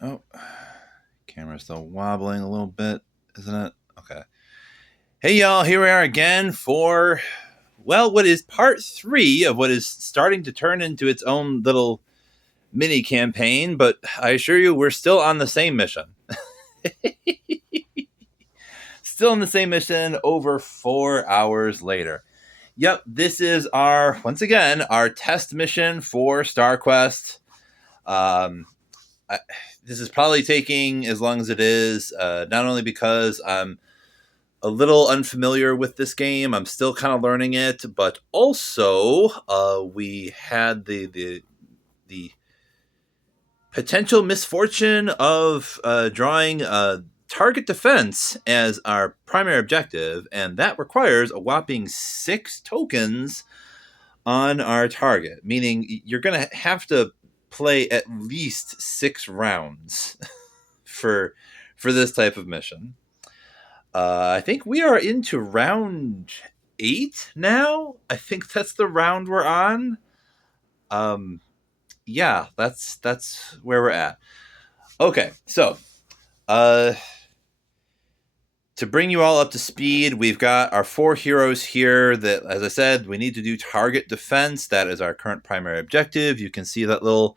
Oh, camera's still wobbling a little bit, isn't it? Okay. Hey, y'all, here we are again for, well, what is part 3 of what is starting to turn into its own little mini campaign, but I assure you, we're still on the same mission. Still on the same mission over 4 hours later. Yep, this is once again, our test mission for StarQuest. Um, this is probably taking as long as it is, not only because I'm a little unfamiliar with this game, I'm still kind of learning it, but also we had the potential misfortune of drawing target defense as our primary objective, and that requires a whopping 6 tokens on our target, meaning you're going to have to play at least 6 rounds for this type of mission. I think we are into round 8 now. I think that's the round we're on. Yeah, that's where we're at. Okay, so to bring you all up to speed, we've got our 4 heroes here that, as I said, we need to do target defense. That is our current primary objective. You can see that little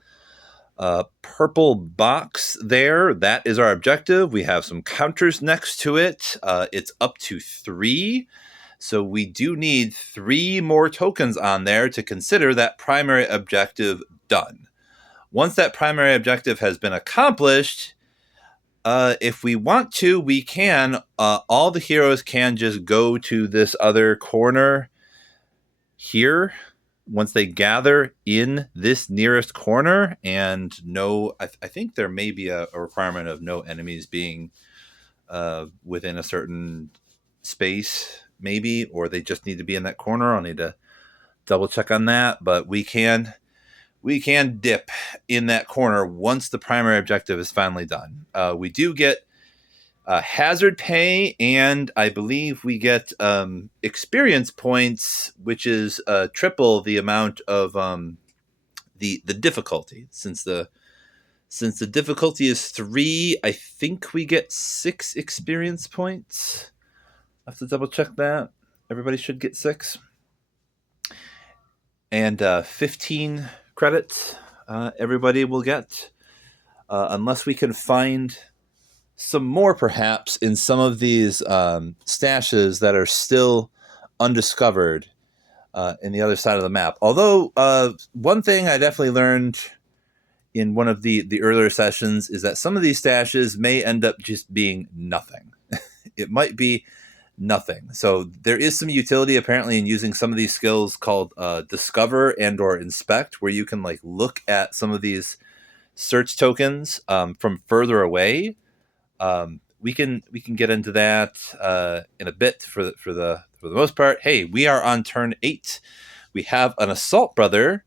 purple box there. That is our objective. We have some counters next to it. It's up to 3. So we do need 3 more tokens on there to consider that primary objective done. Once that primary objective has been accomplished, if we want to, we can. All the heroes can just go to this other corner here once they gather in this nearest corner, and I think there may be a requirement of no enemies being within a certain space, maybe, or they just need to be in that corner. I'll need to double check on that, but we can dip in that corner once the primary objective is finally done. We do get hazard pay, and I believe we get experience points, which is triple the amount of the difficulty. Since the difficulty is 3, I think we get 6 experience points. I have to double check that. Everybody should get 6. And 15 credits everybody will get, unless we can find some more, perhaps, in some of these stashes that are still undiscovered in the other side of the map. Although, one thing I definitely learned in one of the earlier sessions is that some of these stashes may end up just being nothing. It might be nothing. So there is some utility apparently in using some of these skills called discover and or inspect, where you can like look at some of these search tokens from further away. We can get into that in a bit. For the most part, hey, we are on turn 8. We have an assault brother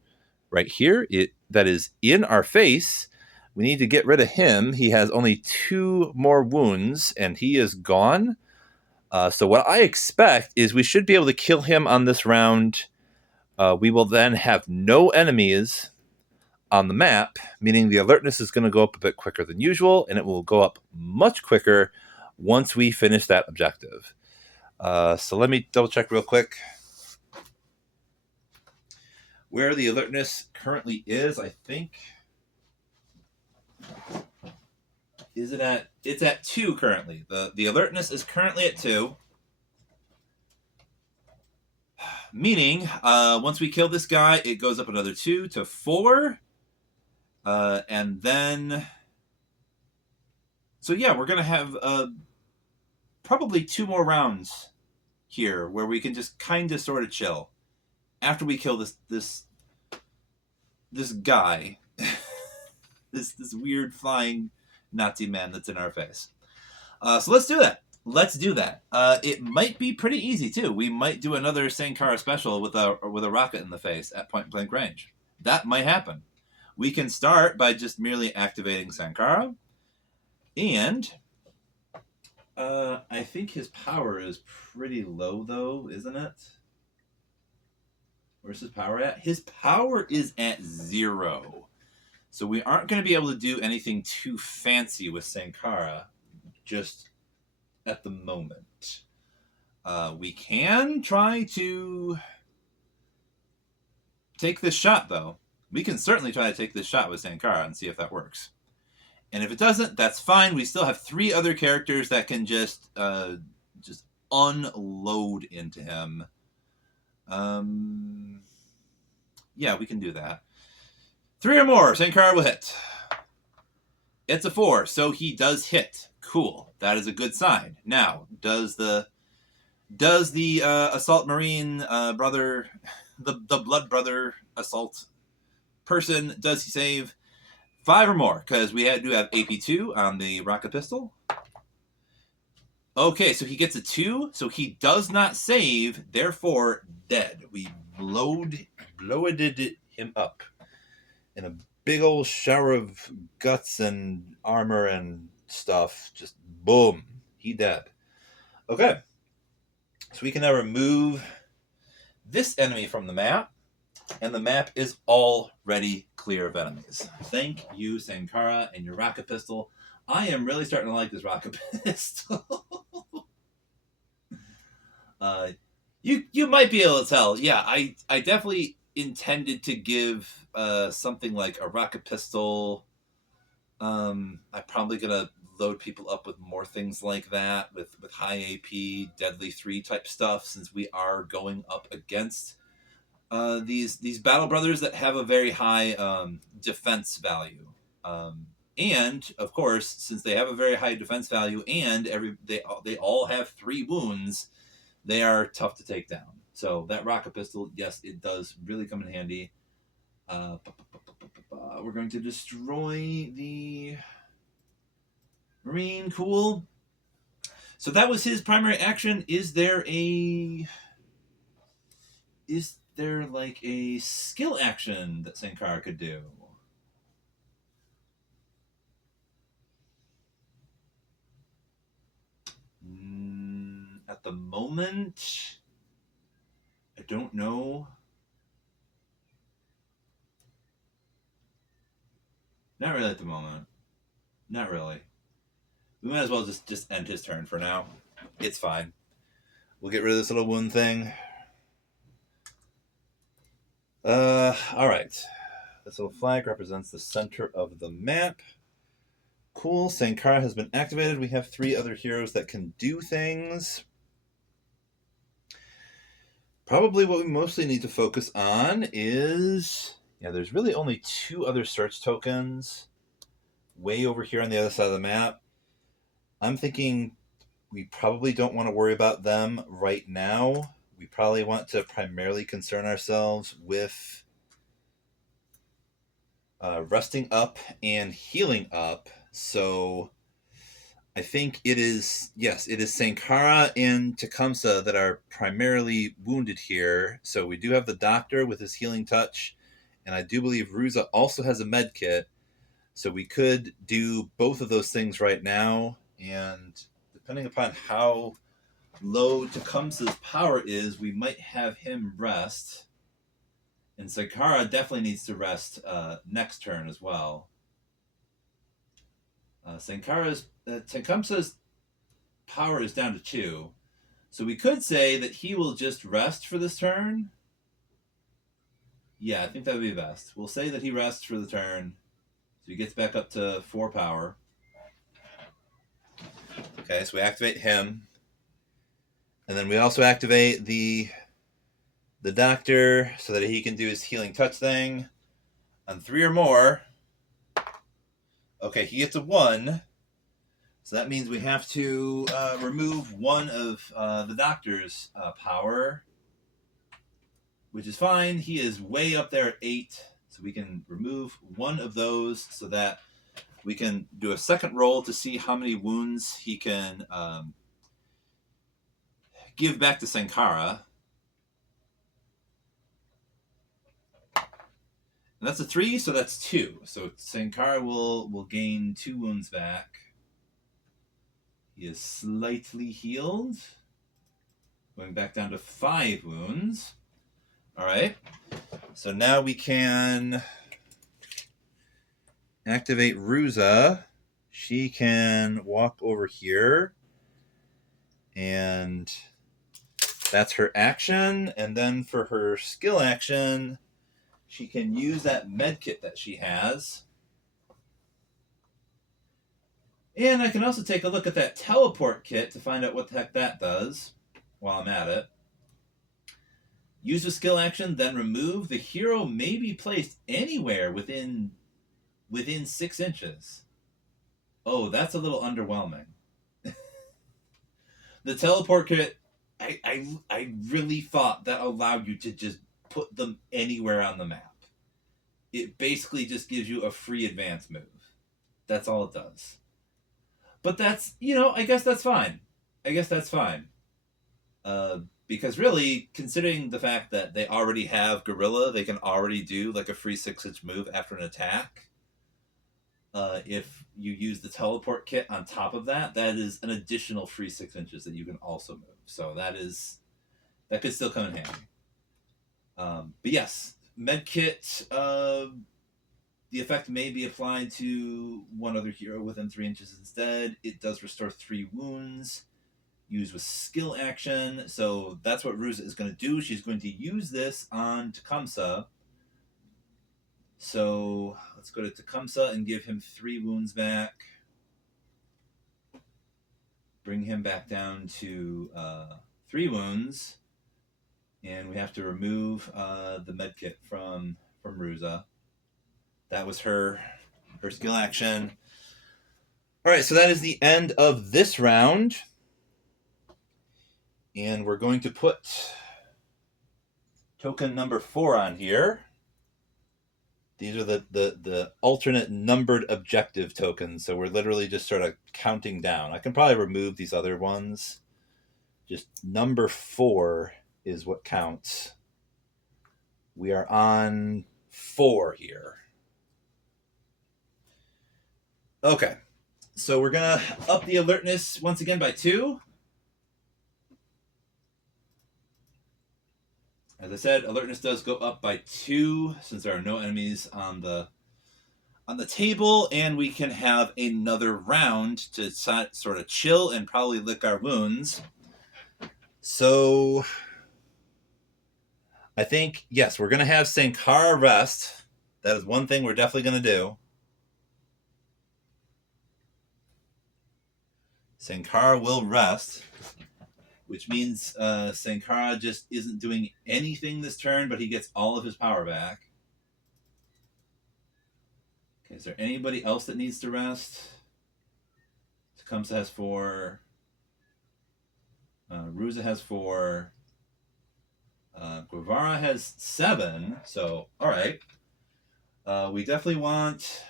right here. That is in our face. We need to get rid of him. He has only 2 more wounds, and he is gone. So what I expect is we should be able to kill him on this round. We will then have no enemies on the map, meaning the alertness is going to go up a bit quicker than usual, and it will go up much quicker once we finish that objective. So let me double check real quick where the alertness currently is. I think it's at 2 currently. The alertness is currently at 2. Meaning, once we kill this guy, it goes up another 2 to 4. And then... So yeah, we're going to have probably 2 more rounds here where we can just kind of sort of chill after we kill this guy. this weird flying Nazi man that's in our face. So let's do that. It might be pretty easy too. We might do another Sankara special with a rocket in the face at point blank range. That might happen. We can start by just merely activating Sankara, and I think his power is pretty low though, isn't it? Where's his power at? His power is at 0. So we aren't going to be able to do anything too fancy with Sankara just at the moment. We can try to take this shot, though. We can certainly try to take this shot with Sankara and see if that works. And if it doesn't, that's fine. We still have 3 other characters that can just unload into him. Yeah, we can do that. 3 or more, Sankara will hit. It's a 4, so he does hit. Cool. That is a good sign. Now, does the assault marine brother, the blood brother assault person, does he save 5 or more? Because we do have AP2 on the rocket pistol. Okay, so he gets a 2, so he does not save, therefore dead. We blowed him up in a big old shower of guts and armor and stuff. Just boom, he dead. Okay, so we can now remove this enemy from the map, and the map is already clear of enemies. Thank you, Sankara, and your rocket pistol. I am really starting to like this rocket pistol. You might be able to tell. Yeah, I definitely intended to give something like a rocket pistol. I'm probably gonna load people up with more things like that with high AP, deadly 3 type stuff, since we are going up against these battle brothers that have a very high defense value. And of course, since they have a very high defense value and they all have 3 wounds, they are tough to take down. So that rocket pistol, yes, it does really come in handy. We're going to destroy the Marine. Cool. So that was his primary action. Is there like a skill action that Sankara could do? At the moment, I don't know. Not really at the moment. Not really. We might as well just end his turn for now. It's fine. We'll get rid of this little wound thing. All right. This little flag represents the center of the map. Cool. Sankara has been activated. We have 3 other heroes that can do things. Probably what we mostly need to focus on is... Yeah, there's really only 2 other search tokens way over here on the other side of the map. I'm thinking we probably don't want to worry about them right now. We probably want to primarily concern ourselves with resting up and healing up. So I think it is Sankara and Tecumseh that are primarily wounded here. So we do have the doctor with his healing touch, and I do believe Ruza also has a med kit. So we could do both of those things right now, and depending upon how low Tecumseh's power is, we might have him rest. And Sankara definitely needs to rest next turn as well. Tecumseh's power is down to 2. So we could say that he will just rest for this turn. Yeah, I think that would be best. We'll say that he rests for the turn. So he gets back up to 4 power. Okay, so we activate him. And then we also activate the doctor so that he can do his healing touch thing on 3 or more. Okay, he gets a 1. So that means we have to remove 1 of the doctor's power, which is fine. He is way up there at 8, so we can remove 1 of those so that we can do a second roll to see how many wounds he can give back to Sankara. And that's a 3, so that's 2. So Sankara will gain 2 wounds back. He is slightly healed. Going back down to 5 wounds. All right. So now we can activate Ruza, she can walk over here, and that's her action. And then for her skill action, she can use that med kit that she has. And I can also take a look at that teleport kit to find out what the heck that does while I'm at it. Use a skill action, then remove. The hero may be placed anywhere within 6 inches. Oh, that's a little underwhelming. The teleport kit, I really thought that allowed you to just put them anywhere on the map. It basically just gives you a free advance move. That's all it does. But that's, I guess that's fine. Because really, considering the fact that they already have Gorilla, they can already do like a free 6-inch move after an attack. If you use the teleport kit on top of that, that is an additional free 6 inches that you can also move. So that could still come in handy. But yes, medkit. The effect may be applied to one other hero within 3 inches instead. It does restore 3 wounds. Used with skill action. So that's what Ruza is going to do. She's going to use this on Tecumseh. So let's go to Tecumseh and give him 3 wounds back. Bring him back down to 3 wounds. And we have to remove the medkit from Ruza. That was her skill action. All right, so that is the end of this round. And we're going to put token number 4 on here. These are the alternate numbered objective tokens. So we're literally just sort of counting down. I can probably remove these other ones. Just number 4 is what counts. We are on 4 here. Okay. So we're going to up the alertness once again by 2. As I said, alertness does go up by 2 since there are no enemies on the table, and we can have another round to sort of chill and probably lick our wounds. So I think, yes, we're going to have Sankara rest. That is one thing we're definitely going to do. Sankara will rest, which means Sankara just isn't doing anything this turn, but he gets all of his power back. Okay, is there anybody else that needs to rest? Tecumseh has 4. Ruza has 4. Guevara has 7. So, all right. We definitely want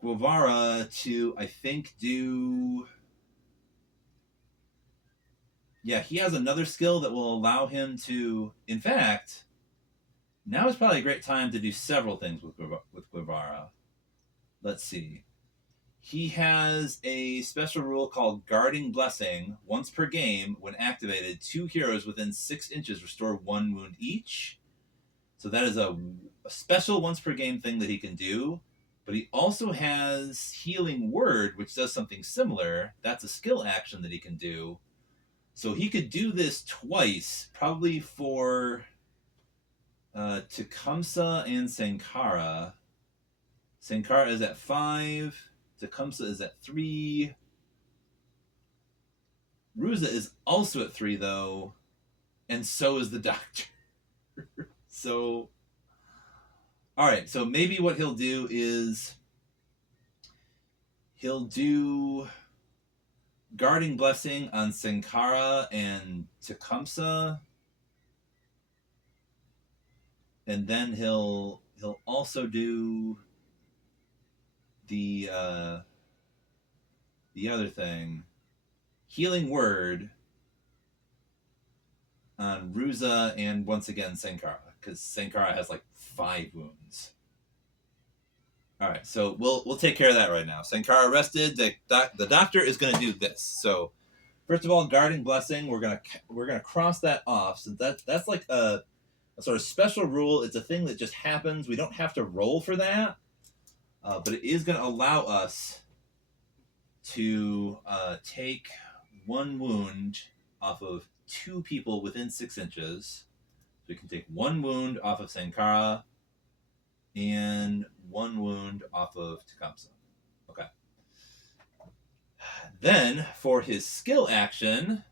Guevara to, I think, do... Yeah, he has another skill that will allow him to... In fact, now is probably a great time to do several things with Guevara. Let's see. He has a special rule called Guarding Blessing. Once per game, when activated, 2 heroes within 6 inches restore 1 wound each. So that is a special once per game thing that he can do. But he also has Healing Word, which does something similar. That's a skill action that he can do. So he could do this twice, probably for Tecumseh and Sankara. Sankara is at 5. Tecumseh is at 3. Ruza is also at 3, though. And so is the Doctor. So, all right. So maybe what he'll do is he'll do Guarding Blessing on Sankara and Tecumseh. And then he'll also do the other thing, Healing Word on Ruza and once again Sankara, because Sankara has like 5 wounds. All right, so we'll take care of that right now. Sankara rested. The Doctor is going to do this. So first of all, Guarding Blessing, we're gonna cross that off, since that's like a sort of special rule. It's a thing that just happens. We don't have to roll for that. but it is going to allow us to take 1 wound off of 2 people within 6 inches. So we can take 1 wound off of Sankara and 1 wound off of Tecumseh. Okay. Then, for his skill action,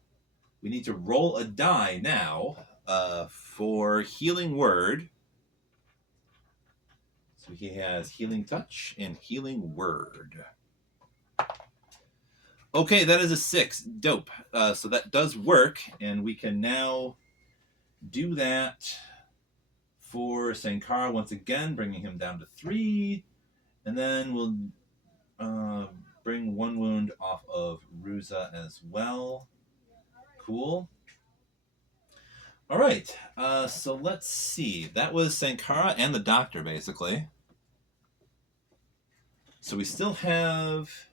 we need to roll a die now for Healing Word. So he has Healing Touch and Healing Word. Okay, that is a 6. Dope. So that does work, and we can now do that for Sankara once again, bringing him down to 3. And then we'll bring 1 wound off of Ruza as well. Cool. All right. So let's see. That was Sankara and the doctor, basically. So we still have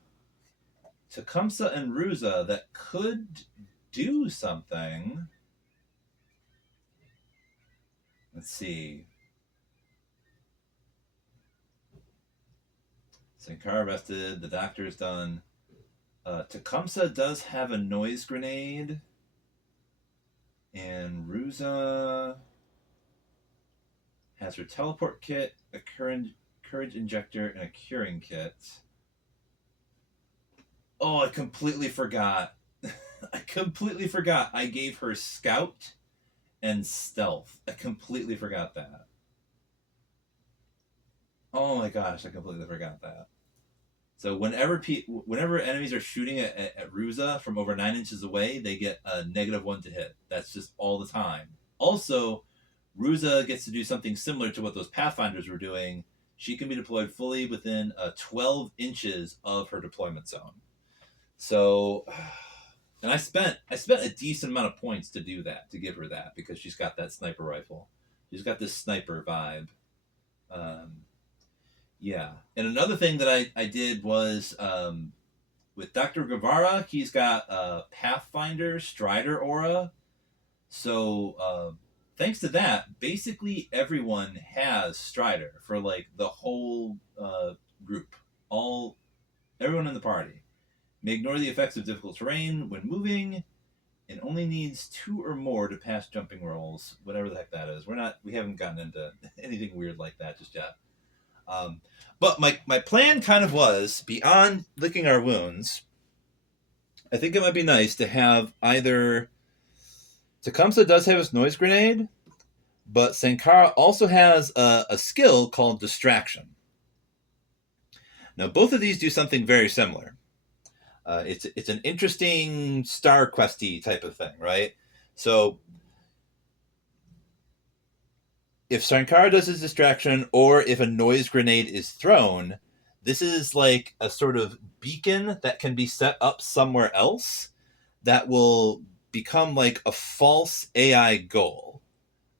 Tecumseh and Ruza that could do something. Let's see. Sankara rested. The doctor's done. Tecumseh does have a noise grenade. And Ruza has her teleport kit, a courage injector, and a curing kit. Oh, I completely forgot. I completely forgot. I gave her scout and stealth. I completely forgot that. Oh my gosh, I completely forgot that. So whenever enemies are shooting at Ruza from over 9 inches away, they get a -1 to hit. That's just all the time. Also, Ruza gets to do something similar to what those Pathfinders were doing. She can be deployed fully within 12 inches of her deployment zone. So, and I spent a decent amount of points to do that, to give her that, because she's got that sniper rifle. She's got this sniper vibe. Yeah. And another thing that I did was with Dr. Guevara, he's got Pathfinder Strider aura. So thanks to that, basically everyone has Strider for like the whole group. Everyone in the party may ignore the effects of difficult terrain when moving, and only needs 2 or more to pass jumping rolls, whatever the heck that is. We haven't gotten into anything weird like that just yet. But my plan kind of was, beyond licking our wounds, I think it might be nice to have either Tecumseh does have his noise grenade, but Sankara also has a skill called distraction. Now, both of these do something very similar. It's an interesting Star Questy type of thing, right? So if Sankara does his distraction, or if a noise grenade is thrown, this is like a sort of beacon that can be set up somewhere else that will become like a false AI goal,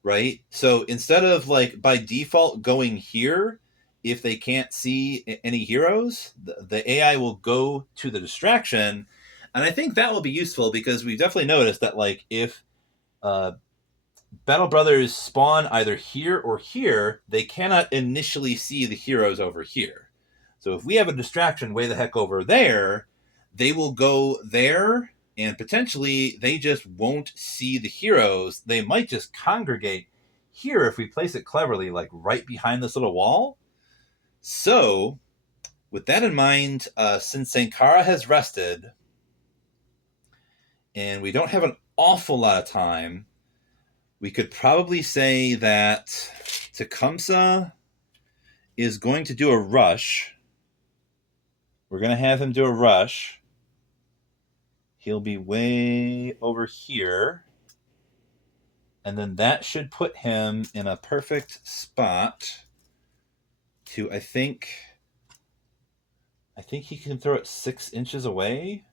right? So instead of like by default going here, if they can't see any heroes, the AI will go to the distraction. And I think that will be useful because we've definitely noticed that like if Battle Brothers spawn either here or here, they cannot initially see the heroes over here. So if we have a distraction way the heck over there, they will go there, and potentially they just won't see the heroes. They might just congregate here if we place it cleverly, like right behind this little wall. So with that in mind, since Sankara has rested, and we don't have an awful lot of time, we could probably say that Tecumseh is going to do a rush. We're going to have him do a rush. He'll be way over here. And then that should put him in a perfect spot to, I think he can throw it 6 inches away.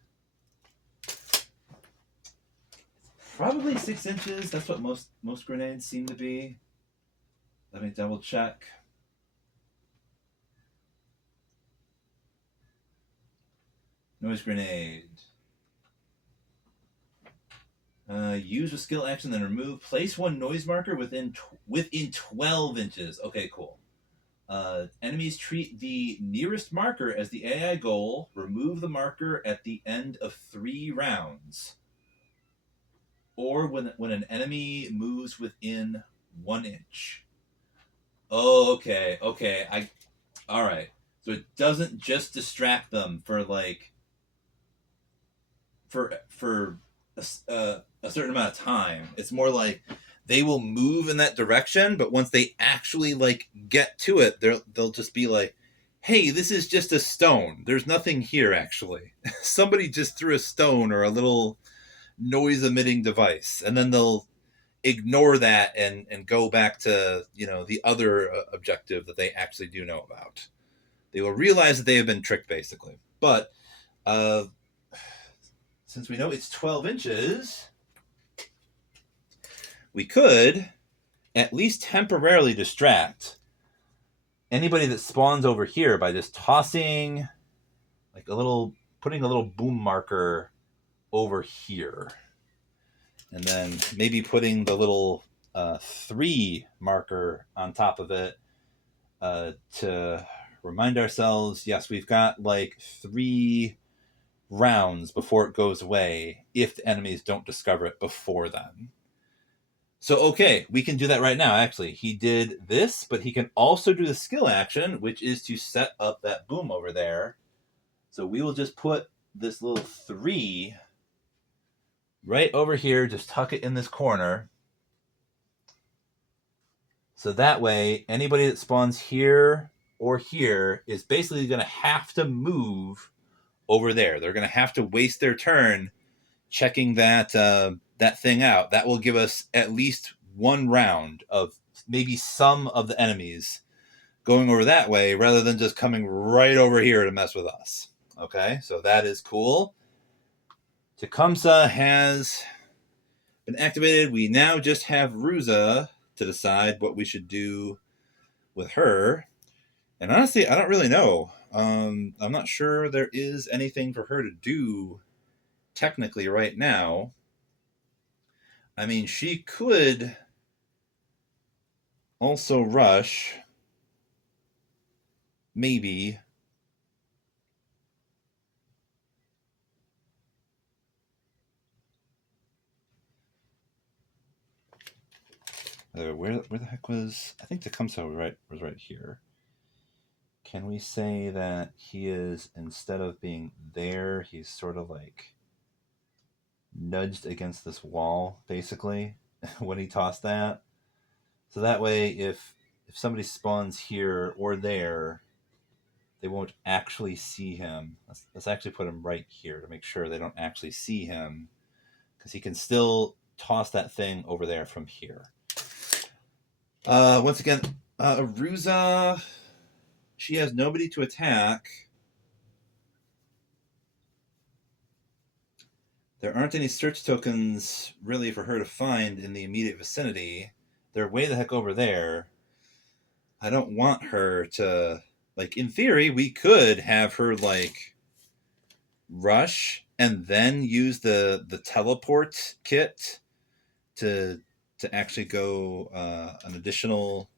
Probably 6 inches. That's what most grenades seem to be. Let me double check. Noise grenade. Use a skill action, then remove. Place 1 noise marker within 12 inches. Okay, cool. Enemies treat the nearest marker as the AI goal. Remove the marker at the end of 3 rounds. Or when an enemy moves within 1 inch. Oh, okay, okay. All right. So it doesn't just distract them for like for a certain amount of time. It's more like they will move in that direction, but once they actually like get to it, they'll just be like, "Hey, this is just a stone. There's nothing here actually. Somebody just threw a stone or a little noise emitting device," and then they'll ignore that and go back to the other objective that they actually do know about. They will realize that they have been tricked, basically. But uh, since we know it's 12 inches, we could at least temporarily distract anybody that spawns over here by just tossing like putting a little boom marker over here. And then maybe putting the little 3 marker on top of it to remind ourselves, yes, we've got like 3 rounds before it goes away if the enemies don't discover it before then. So, okay, we can do that right now, actually. He did this, but he can also do the skill action, which is to set up that boom over there. So we will just put this little 3 right over here, just tuck it in this corner. So that way, anybody that spawns here or here is basically going to have to move over there. They're going to have to waste their turn checking that thing out. That will give us at least 1 round of maybe some of the enemies going over that way rather than just coming right over here to mess with us. Okay, so that is cool. Tecumseh has been activated. We now just have Ruza to decide what we should do with her. And honestly, I don't really know. I'm not sure there is anything for her to do technically right now. I mean, she could also rush, maybe. Where the heck was? I think Tecumseh was right here. Can we say that he is, instead of being there, he's sort of like nudged against this wall, basically, when he tossed that? So that way, if somebody spawns here or there, they won't actually see him. Let's actually put him right here to make sure they don't actually see him, because he can still toss that thing over there from here. Once again, Aruza, she has nobody to attack. There aren't any search tokens really for her to find in the immediate vicinity. They're way the heck over there. I don't want her to, like, in theory, we could have her, like, rush and then use the teleport kit to actually go an additional.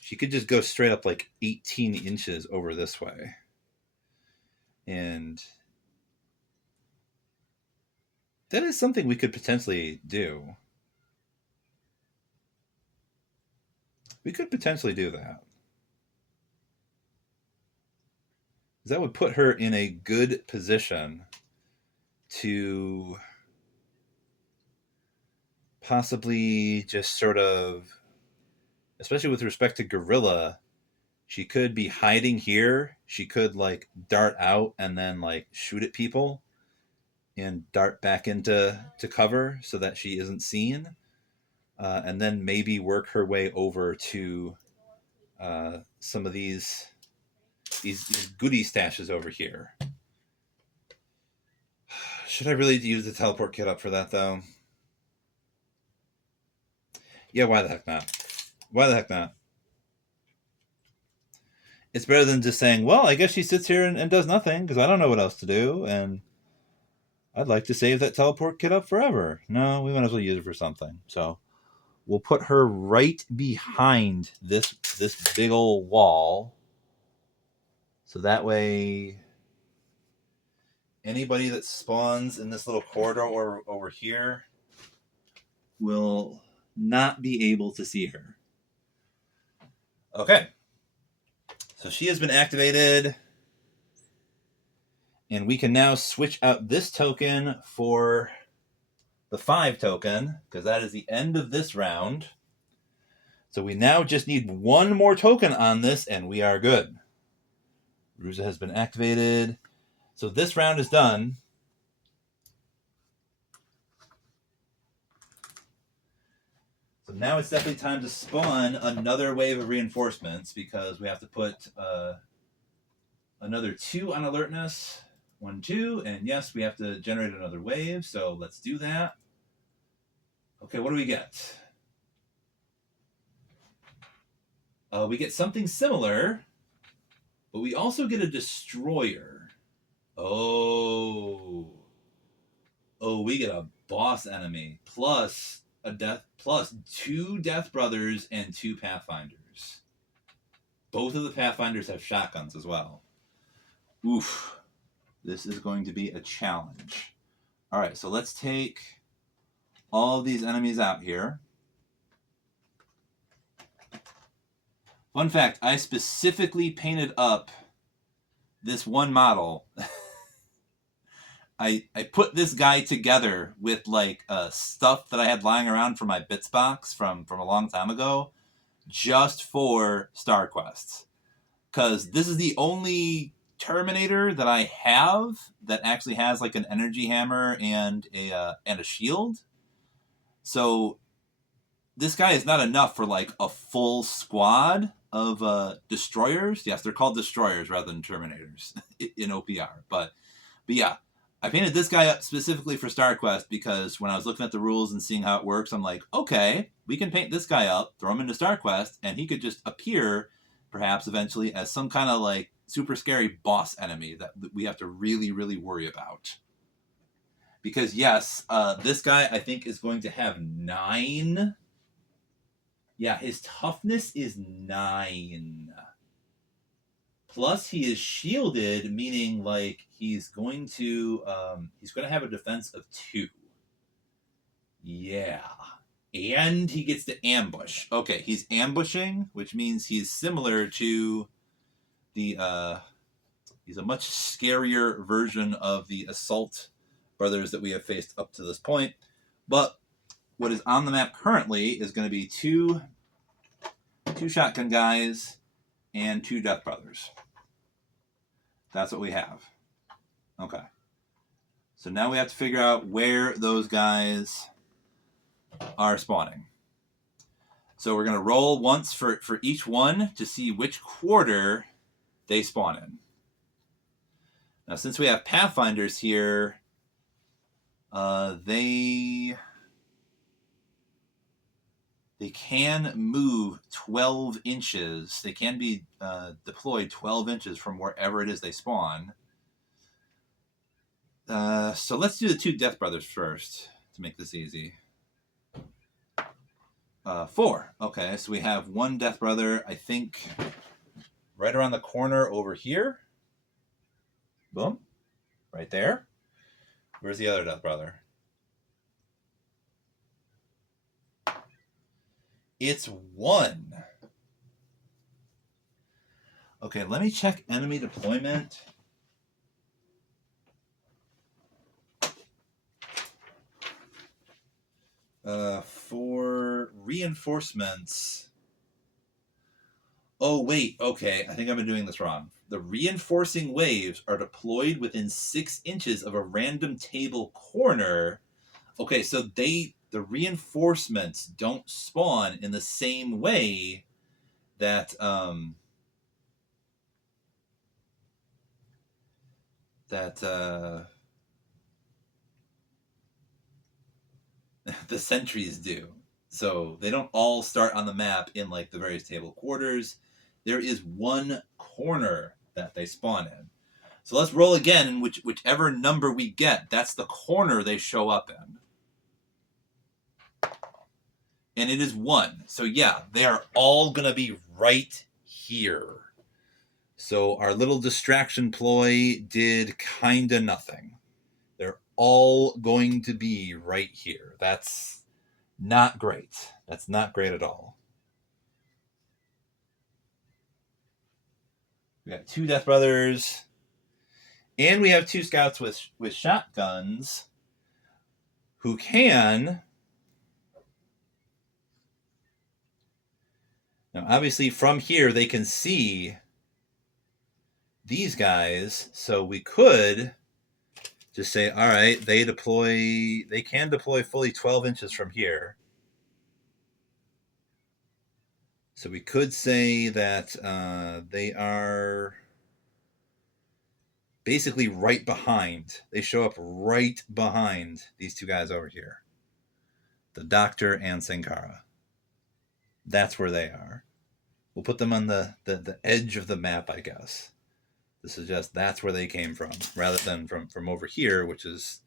She could just go straight up like 18 inches over this way, and that is something we could potentially do. We could potentially do that. That would put her in a good position to possibly just sort of, especially with respect to Gorilla, she could be hiding here. She could like dart out and then like shoot at people and dart back into cover so that she isn't seen, and then maybe work her way over to some of these goodie stashes over here. Should I really use the teleport kit up for that though? Yeah, why the heck not? Why the heck not? It's better than just saying, well, I guess she sits here and does nothing because I don't know what else to do, and I'd like to save that teleport kit up forever. No, we might as well use it for something. So we'll put her right behind this big old wall. So that way anybody that spawns in this little corridor or over here will not be able to see her. Okay. So she has been activated. And we can now switch out this token for the 5 token, because that is the end of this round. So we now just need one more token on this, and we are good. Ruza has been activated. So this round is done. So now it's definitely time to spawn another wave of reinforcements, because we have to put another 2 on alertness. 1, 2, and yes, we have to generate another wave, so let's do that. Okay, what do we get? We get something similar, but we also get a destroyer. Oh, we get a boss enemy plus a death, plus 2 Death Brothers and 2 Pathfinders. Both of the Pathfinders have shotguns as well. Oof, this is going to be a challenge. All right, so let's take all of these enemies out here. Fun fact, I specifically painted up this one model. I put this guy together with like stuff that I had lying around from my bits box from a long time ago, just for Star Quest. Because this is the only Terminator that I have that actually has like an energy hammer and a shield. So this guy is not enough for like a full squad of destroyers. Yes, they're called destroyers rather than Terminators in OPR. But yeah, I painted this guy up specifically for Star Quest because when I was looking at the rules and seeing how it works, I'm like, okay, we can paint this guy up, throw him into Star Quest, and he could just appear, perhaps eventually, as some kind of like super scary boss enemy that we have to really, really worry about. Because yes, this guy I think is going to have 9. Yeah, his toughness is 9. Plus, he is shielded, meaning like he's going to have a defense of 2. Yeah, and he gets to ambush. Okay, he's ambushing, which means he's similar to the. He's a much scarier version of the assault brothers that we have faced up to this point. But what is on the map currently is going to be two shotgun guys and 2 Death Brothers. That's what we have. Okay. So now we have to figure out where those guys are spawning. So we're going to roll once for each one to see which quarter they spawn in. Now, since we have Pathfinders here, they can move 12 inches. They can be deployed 12 inches from wherever it is they spawn. So let's do the 2 Death Brothers first to make this easy. 4. Okay, so we have 1 Death Brother, I think, right around the corner over here. Boom. Right there. Where's the other Death Brother? It's 1. Okay, let me check enemy deployment. For reinforcements. Oh, wait. Okay, I think I've been doing this wrong. The reinforcing waves are deployed within 6 inches of a random table corner. Okay, so the reinforcements don't spawn in the same way that the sentries do. So they don't all start on the map in like the various table quarters. There is 1 corner that they spawn in. So let's roll again, and whichever number we get, that's the corner they show up in. and it is 1. So yeah, they are all going to be right here. So our little distraction ploy did kind of nothing. They're all going to be right here. That's not great. That's not great at all. We got 2 Death Brothers. And we have 2 scouts with shotguns who can... Now, obviously, from here, they can see these guys. So we could just say, all right, they can deploy fully 12 inches from here. So we could say that they are basically right behind. They show up right behind these 2 guys over here. The Doctor and Sankara. That's where they are. We'll put them on the edge of the map, I guess, to suggest that's where they came from, rather than from over here, which is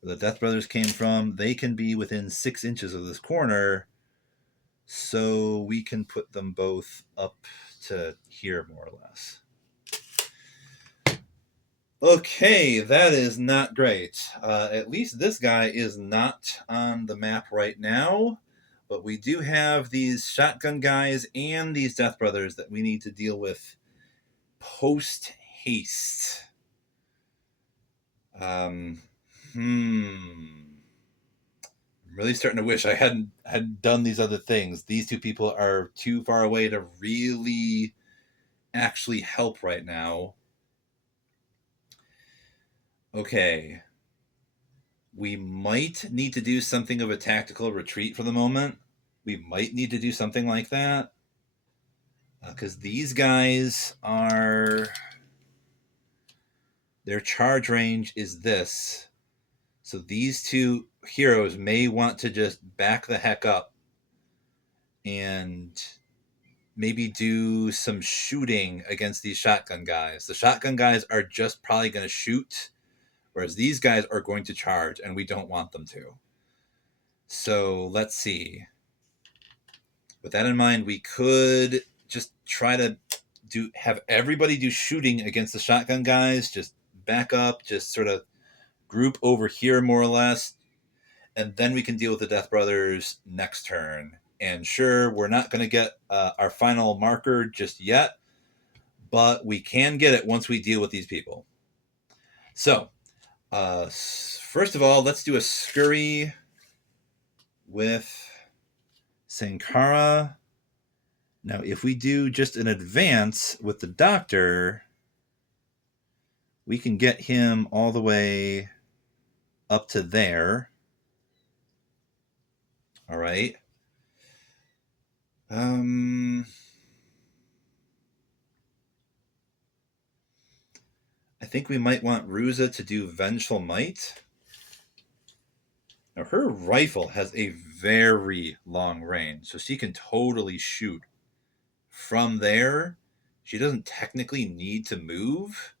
where the Death Brothers came from. They can be within 6 inches of this corner, so we can put them both up to here, more or less. Okay, that is not great. At least this guy is not on the map right now. But we do have these shotgun guys and these Death Brothers that we need to deal with post haste. I'm really starting to wish I hadn't done these other things. These 2 people are too far away to really actually help right now. Okay. We might need to do something of a tactical retreat for the moment. We might need to do something like that. Because these guys are... Their charge range is this. So these 2 heroes may want to just back the heck up and maybe do some shooting against these shotgun guys. The shotgun guys are just probably going to shoot, whereas these guys are going to charge, and we don't want them to. So let's see. With that in mind, we could just try to have everybody do shooting against the shotgun guys, just back up, just sort of group over here more or less, and then we can deal with the Death Brothers next turn. And sure, we're not going to get our final marker just yet, but we can get it once we deal with these people. So, first of all, let's do a scurry with Sankara. Now, if we do just an advance with the Doctor, we can get him all the way up to there. All right. I think we might want Ruza to do Vengeful Might. Now, her rifle has a very long range, so she can totally shoot from there. She doesn't technically need to move.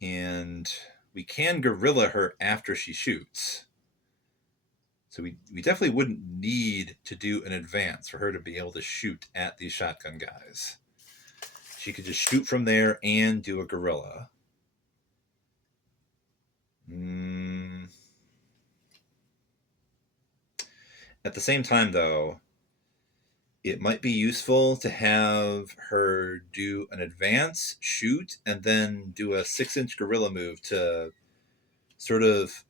And we can guerrilla her after she shoots. So we definitely wouldn't need to do an advance for her to be able to shoot at these shotgun guys. She could just shoot from there and do a guerrilla. At the same time, though, it might be useful to have her do an advance, shoot, and then do a 6-inch guerrilla move to sort of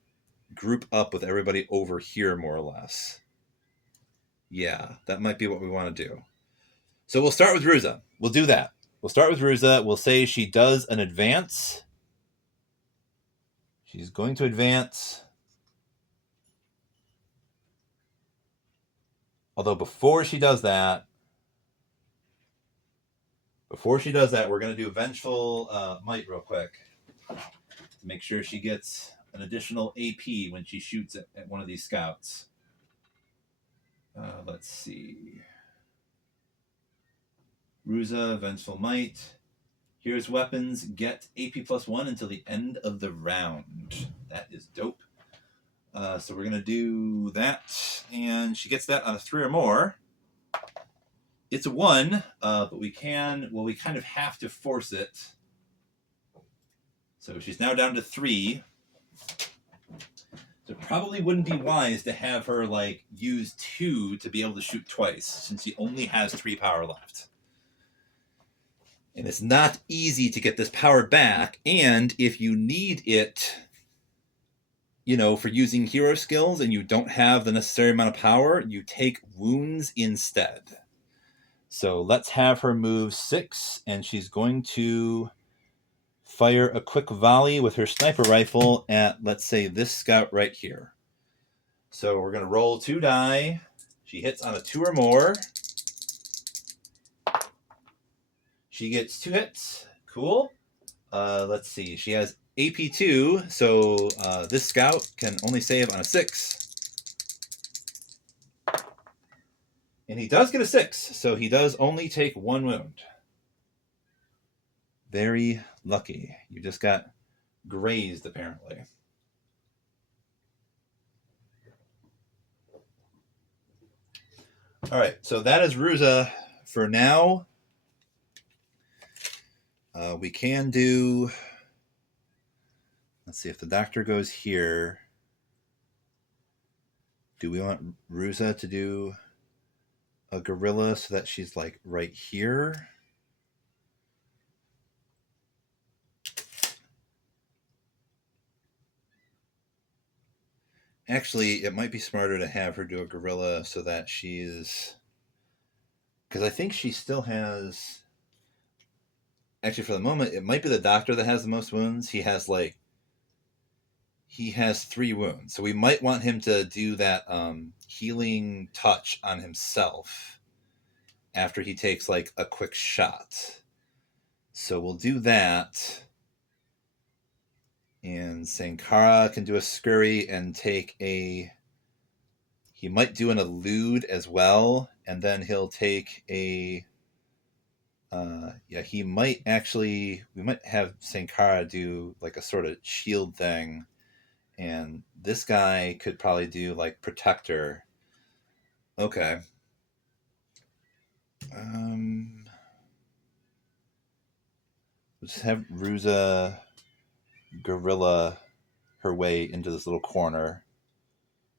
group up with everybody over here, more or less. Yeah, that might be what we want to do. So we'll start with Ruza. We'll do that. We'll start with Ruza. We'll say she does an advance. She's going to advance. Although before she does that, we're going to do Vengeful Might real quick to make sure she gets an additional AP when she shoots at one of these scouts. Let's see. Ruza, Vengeful Might. Here's weapons. Get AP +1 until the end of the round. That is dope. So we're going to do that. and she gets that on a 3 or more. It's a 1, but we kind of have to force it. So she's now down to 3. So it probably wouldn't be wise to have her like use 2 to be able to shoot twice, since she only has 3 power left. And it's not easy to get this power back, and if you need it, for using hero skills and you don't have the necessary amount of power, you take wounds instead. So let's have her move 6, and she's going to fire a quick volley with her sniper rifle at, let's say, this scout right here. So we're going to roll 2 die. She hits on a 2 or more. She gets 2 hits. Cool. Let's see. She has AP2, so this scout can only save on a 6. And he does get a 6, so he does only take 1 wound. Very lucky. You just got grazed, apparently. All right, so that is Ruza for now. We can do... Let's see, if the doctor goes here, do we want Ruza to do a gorilla so that she's like right here? Actually, it might be smarter to have her do a gorilla so that she's... Because I think she still has... Actually, for the moment, it might be the doctor that has the most wounds. He has 3 wounds. So we might want him to do that healing touch on himself after he takes like a quick shot. So we'll do that. And Sankara can do a scurry and take a... He might do an elude as well. And then he'll take a... he might actually... We might have Sankara do like a sort of shield thing. And this guy could probably do like protector. Okay. Let's have Ruza gorilla her way into this little corner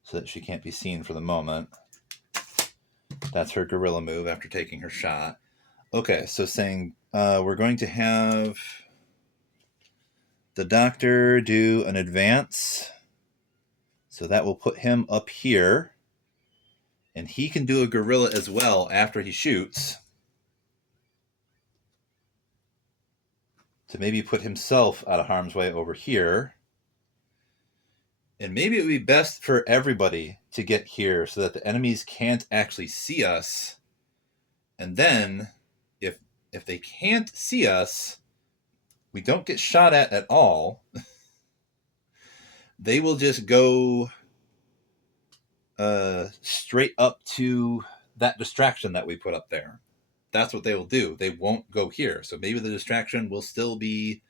so that she can't be seen for the moment. That's her gorilla move after taking her shot. Okay, so saying we're going to have the doctor do an advance. So that will put him up here. And he can do a gorilla as well after he shoots, to maybe put himself out of harm's way over here. And maybe it would be best for everybody to get here so that the enemies can't actually see us. And then, if they can't see us, we don't get shot at all. They will just go straight up to that distraction that we put up there. That's what they will do. They won't go here. So maybe the distraction will still be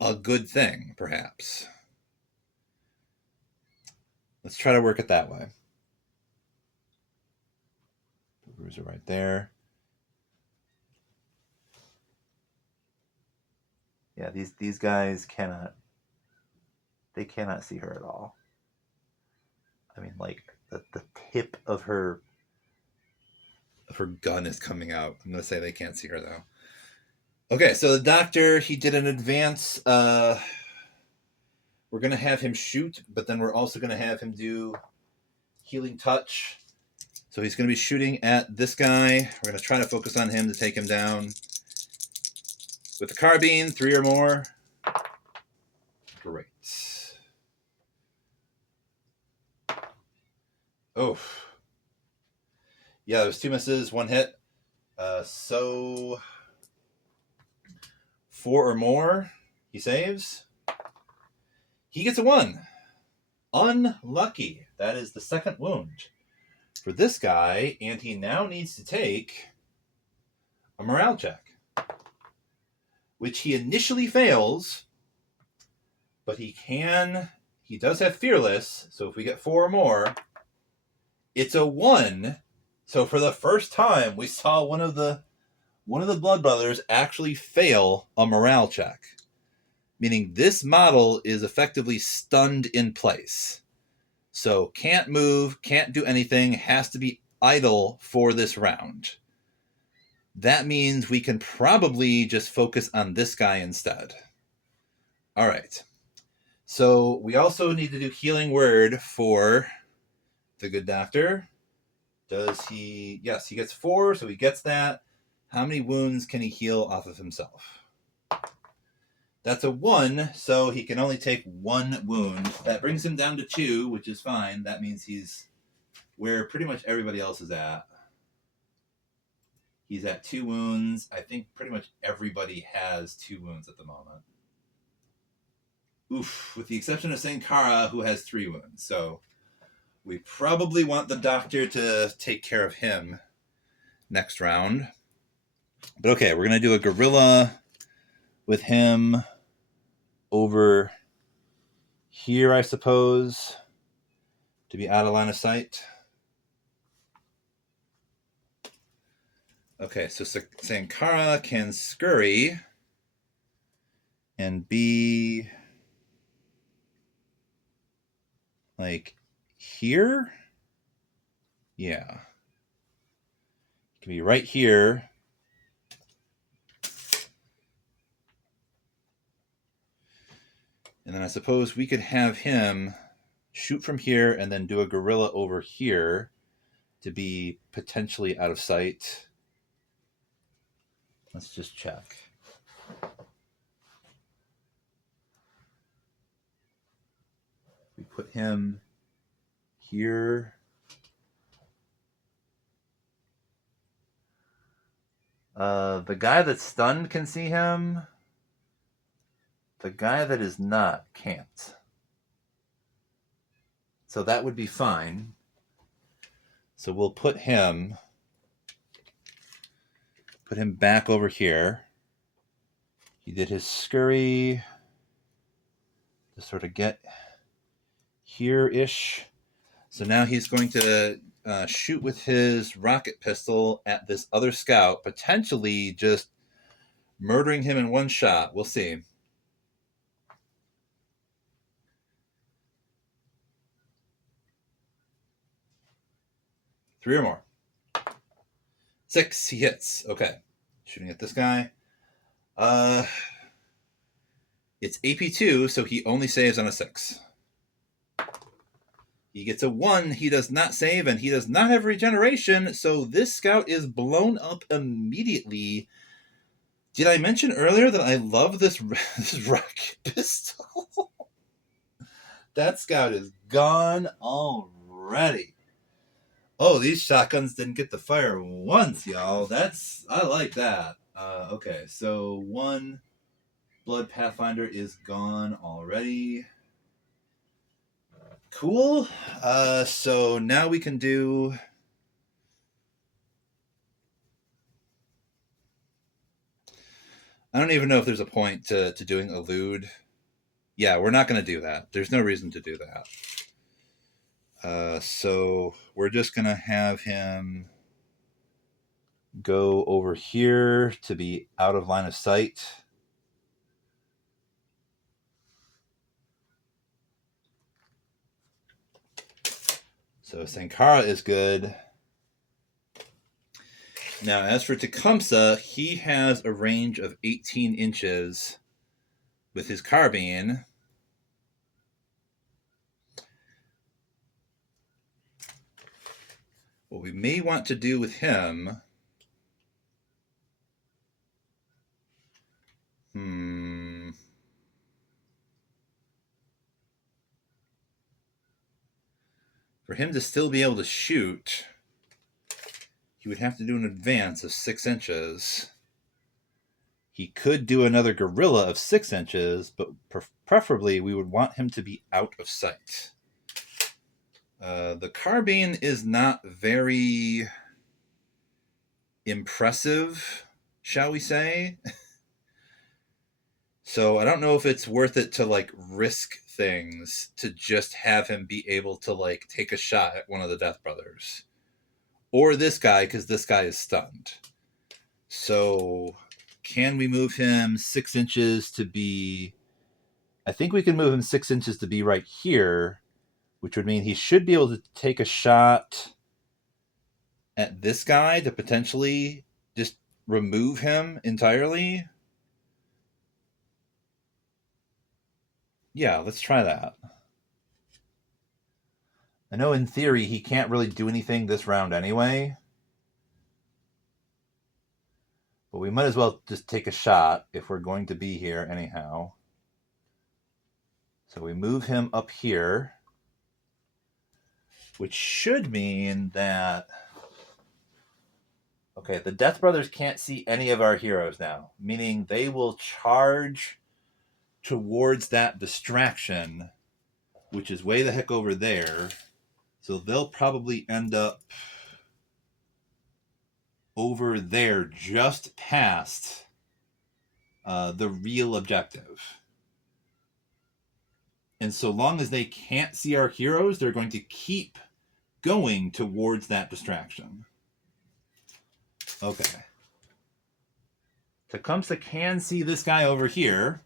a good thing, perhaps. Let's try to work it that way. The bruiser right there. Yeah, these guys cannot see her at all. I mean, like the tip of her gun is coming out. I'm gonna say they can't see her though. Okay, so the doctor, he did an advance. We're gonna have him shoot, but then we're also gonna have him do healing touch. So he's gonna be shooting at this guy. We're gonna try to focus on him to take him down with the carbine, 3 or more. Great. Oh. Yeah, there's 2 misses, 1 hit. So 4 or more, he saves. He gets a 1. Unlucky. That is the 2nd wound for this guy, and he now needs to take a morale check, which he initially fails, but he does have fearless, so if we get 4 or more, It's a 1. So for the first time, we saw one of the Blood Brothers actually fail a morale check, meaning this model is effectively stunned in place. So can't move, can't do anything, has to be idle for this round. That means we can probably just focus on this guy instead. All right. So we also need to do healing word for the good doctor. Does he? Yes, he gets 4, so he gets that. How many wounds can he heal off of himself? That's a 1, so he can only take 1 wound. That brings him down to 2, which is fine. That means he's where pretty much everybody else is at. He's at 2 wounds. I think pretty much everybody has 2 wounds at the moment. Oof, with the exception of Sankara, who has 3 wounds. So we probably want the doctor to take care of him next round. But okay, we're going to do a gorilla with him over here, I suppose, to be out of line of sight. Okay, so Sankara can scurry and be like here. Yeah. It can be right here. And then I suppose we could have him shoot from here and then do a gorilla over here to be potentially out of sight. Let's just check. We put him here. The guy that's stunned can see him. The guy that is not can't. So that would be fine. So we'll put him back over here. He did his scurry to sort of get here-ish. So now he's going to shoot with his rocket pistol at this other scout, potentially just murdering him in one shot. We'll see. Three or more. 6, he hits. Okay. Shooting at this guy. It's AP2, so he only saves on a 6. He gets a 1. He does not save, and he does not have regeneration, so this scout is blown up immediately. Did I mention earlier that I love this rocket pistol? That scout is gone already. Oh, these shotguns didn't get to fire once, y'all. I like that. Okay, so 1 Blood Pathfinder is gone already. Cool. So now we can do... I don't even know if there's a point to doing elude. Yeah, we're not going to do that. There's no reason to do that. So we're just going to have him go over here to be out of line of sight. So Sankara is good. Now, as for Tecumseh, he has a range of 18 inches with his carbine. What we may want to do with him... For him to still be able to shoot, he would have to do an advance of 6 inches. He could do another gorilla of 6 inches, but preferably we would want him to be out of sight. The carbine is not very impressive, shall we say. So I don't know if it's worth it to like risk things to just have him be able to like take a shot at one of the Death Brothers. Or this guy, because this guy is stunned. So can we move him 6 inches to be... I think we can move him 6 inches to be right here, which would mean he should be able to take a shot at this guy to potentially just remove him entirely. Yeah, let's try that. I know in theory he can't really do anything this round anyway, but we might as well just take a shot if we're going to be here anyhow. So we move him up here, which should mean that... Okay, the Death Brothers can't see any of our heroes now, meaning they will charge towards that distraction, which is way the heck over there. So they'll probably end up over there just past the real objective. And so long as they can't see our heroes, they're going to keep going towards that distraction. Okay. Tecumseh can see this guy over here.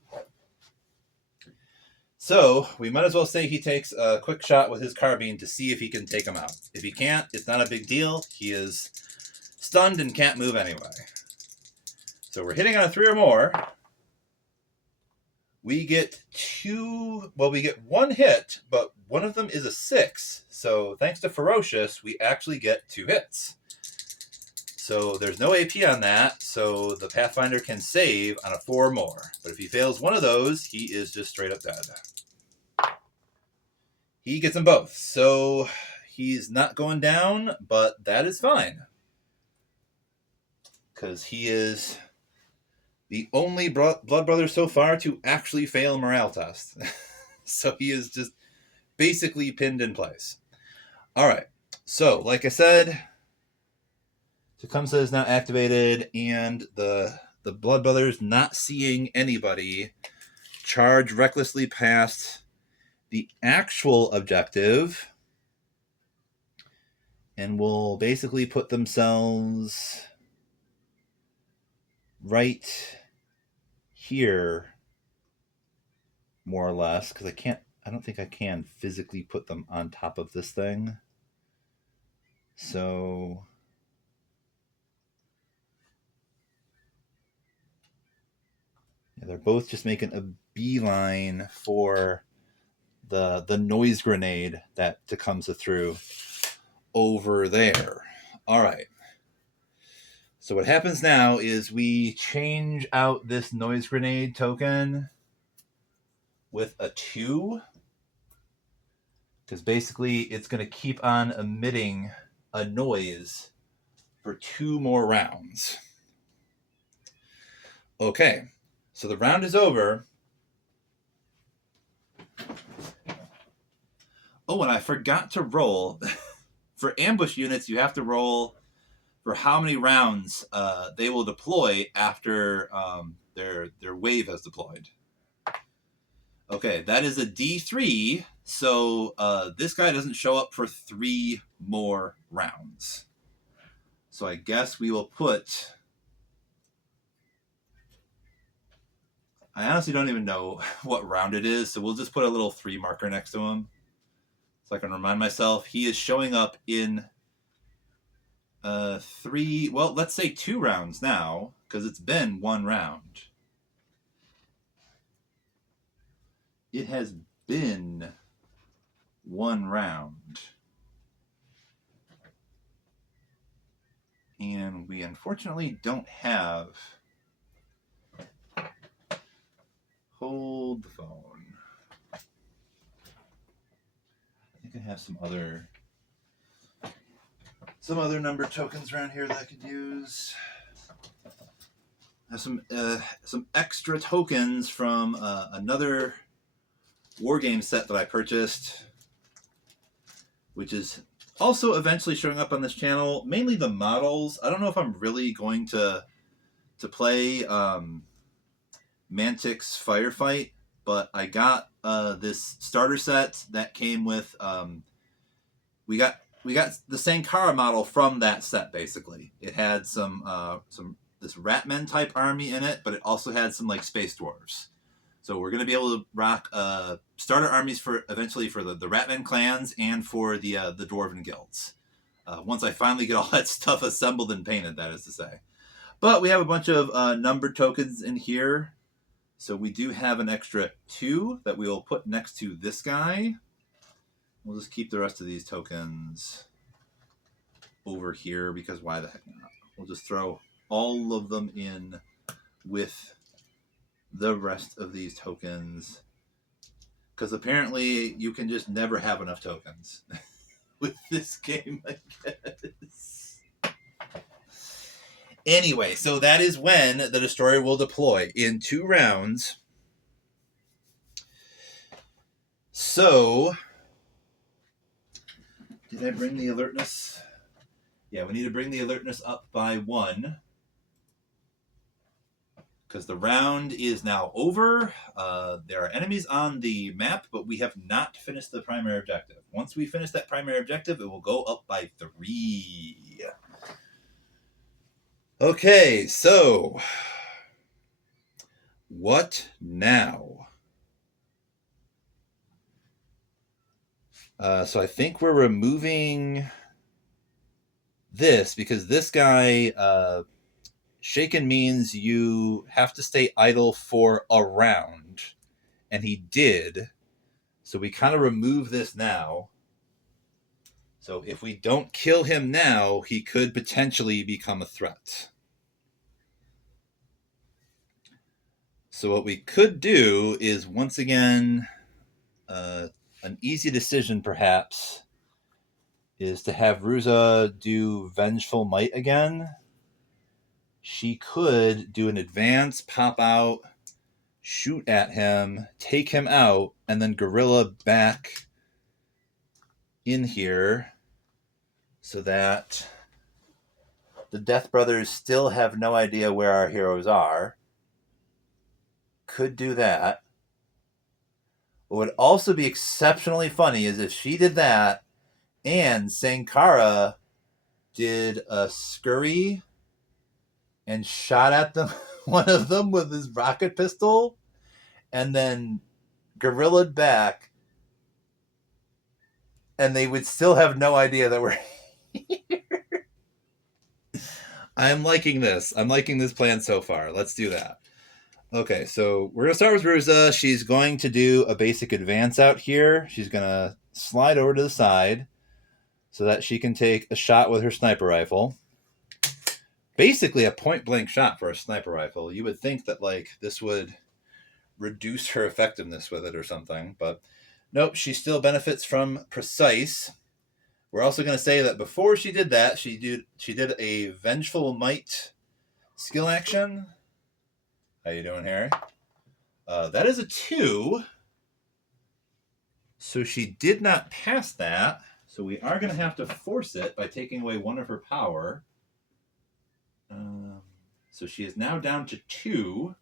So we might as well say he takes a quick shot with his carbine to see if he can take him out. If he can't, it's not a big deal. He is stunned and can't move anyway. So we're hitting on a 3 or more. We get we get 1 hit, but one of them is a 6. So thanks to Ferocious, we actually get 2 hits. So there's no AP on that, so the Pathfinder can save on a 4 or more. But if he fails one of those, he is just straight up dead. He gets them both, so he's not going down, but that is fine. Because he is the only Blood Brother so far to actually fail a morale test. So he is just basically pinned in place. All right, so like I said, Tecumseh is now activated, and the Blood Brothers, not seeing anybody, charge recklessly past the actual objective and will basically put themselves right here, more or less, because I don't think I can physically put them on top of this thing. So yeah, they're both just making a beeline for the noise grenade that Tecumseh threw over there. All right. So what happens now is we change out this noise grenade token with a 2, because basically it's going to keep on emitting a noise for 2 more rounds. Okay, so the round is over. Oh, and I forgot to roll. For ambush units, you have to roll for how many rounds they will deploy after their wave has deployed. Okay, that is a D3, so this guy doesn't show up for 3 more rounds. So I guess we will put... I honestly don't even know what round it is, so we'll just put a little 3 marker next to him, so I can remind myself. He is showing up in 3, well, let's say 2 rounds now, because it's been 1 round. It has been 1 round. And we unfortunately don't have... Hold the phone. I think I have some other number tokens around here that I could use. I have some extra tokens from another wargame set that I purchased, which is also eventually showing up on this channel. Mainly the models. I don't know if I'm really going to play Mantic's firefight, but I got this starter set that came with we got the Sankara model from that set. Basically, it had some this Ratmen type army in it, but it also had some like space dwarves. So we're going to be able to rock starter armies for eventually for the Ratmen clans and for the Dwarven guilds. Once I finally get all that stuff assembled and painted, that is to say. But we have a bunch of numbered tokens in here. So we do have an extra 2 that we will put next to this guy. We'll just keep the rest of these tokens over here because why the heck not? We'll just throw all of them in with the rest of these tokens because apparently you can just never have enough tokens with this game, I guess. Anyway, so that is when the Destroyer will deploy in 2 rounds. So, did I bring the alertness? Yeah, we need to bring the alertness up by 1. Because the round is now over. There are enemies on the map, but we have not finished the primary objective. Once we finish that primary objective, it will go up by 3. Okay, so what now? So I think we're removing this because this guy, shaken means you have to stay idle for a round, and he did. So we kind of remove this now. So if we don't kill him now, he could potentially become a threat. So what we could do is, once again, an easy decision perhaps is to have Ruza do Vengeful Might again. She could do an advance, pop out, shoot at him, take him out, and then guerrilla back in here so that the Death Brothers still have no idea where our heroes are. Could do that. What would also be exceptionally funny is if she did that and Sankara did a scurry and shot at them, one of them with his rocket pistol, and then guerrillaed back, and they would still have no idea that we're here. I'm liking this. I'm liking this plan so far. Let's do that. Okay, so we're going to start with Ruza. She's going to do a basic advance out here. She's going to slide over to the side so that she can take a shot with her sniper rifle. Basically a point-blank shot for a sniper rifle. You would think that like this would reduce her effectiveness with it or something, but nope, she still benefits from precise. We're also going to say that before she did that, she did a Vengeful Might skill action. How you doing, Harry? That is a 2. So she did not pass that. So we are going to have to force it by taking away 1 of her power. So she is now down to 2,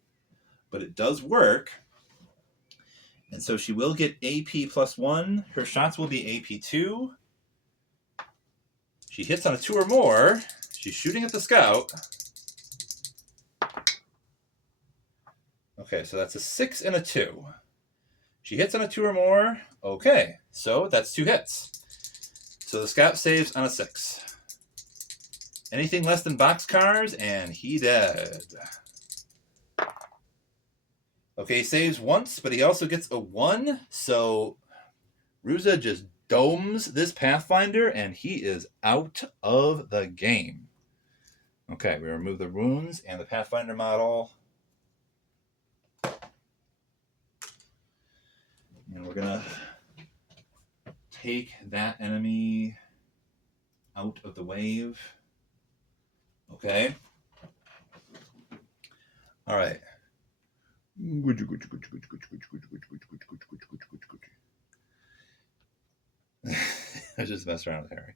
but it does work. And so she will get AP plus 1. Her shots will be AP 2. She hits on a 2 or more. She's shooting at the scout. Okay, so that's a 6 and a 2. She hits on a 2 or more. Okay, so that's 2 hits. So the scout saves on a 6. Anything less than boxcars, and he dead. Okay, he saves once, but he also gets a 1. So Ruza just domes this Pathfinder, and he is out of the game. Okay, we remove the wounds and the Pathfinder model. And we're going to take that enemy out of the wave. Okay. All right. I just messed around with Harry.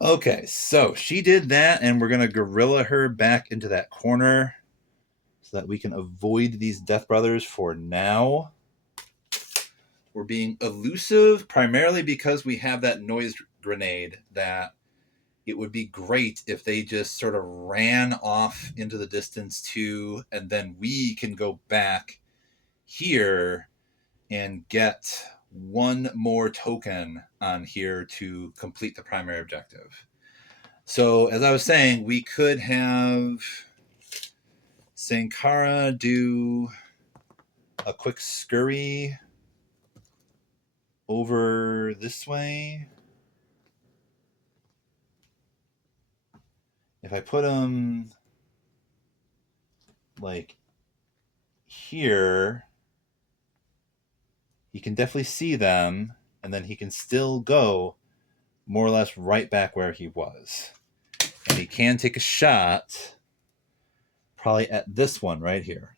Okay, so she did that, and we're going to guerrilla her back into that corner. so that we can avoid these Death Brothers for now. We're being elusive primarily because we have that noise grenade that it would be great if they just sort of ran off into the distance too, and then we can go back here and get one more token on here to complete the primary objective. So as I was saying, we could have Sankara do a quick scurry over this way. If I put him like here, he can definitely see them, and then he can still go more or less right back where he was. And he can take a shot probably at this one right here.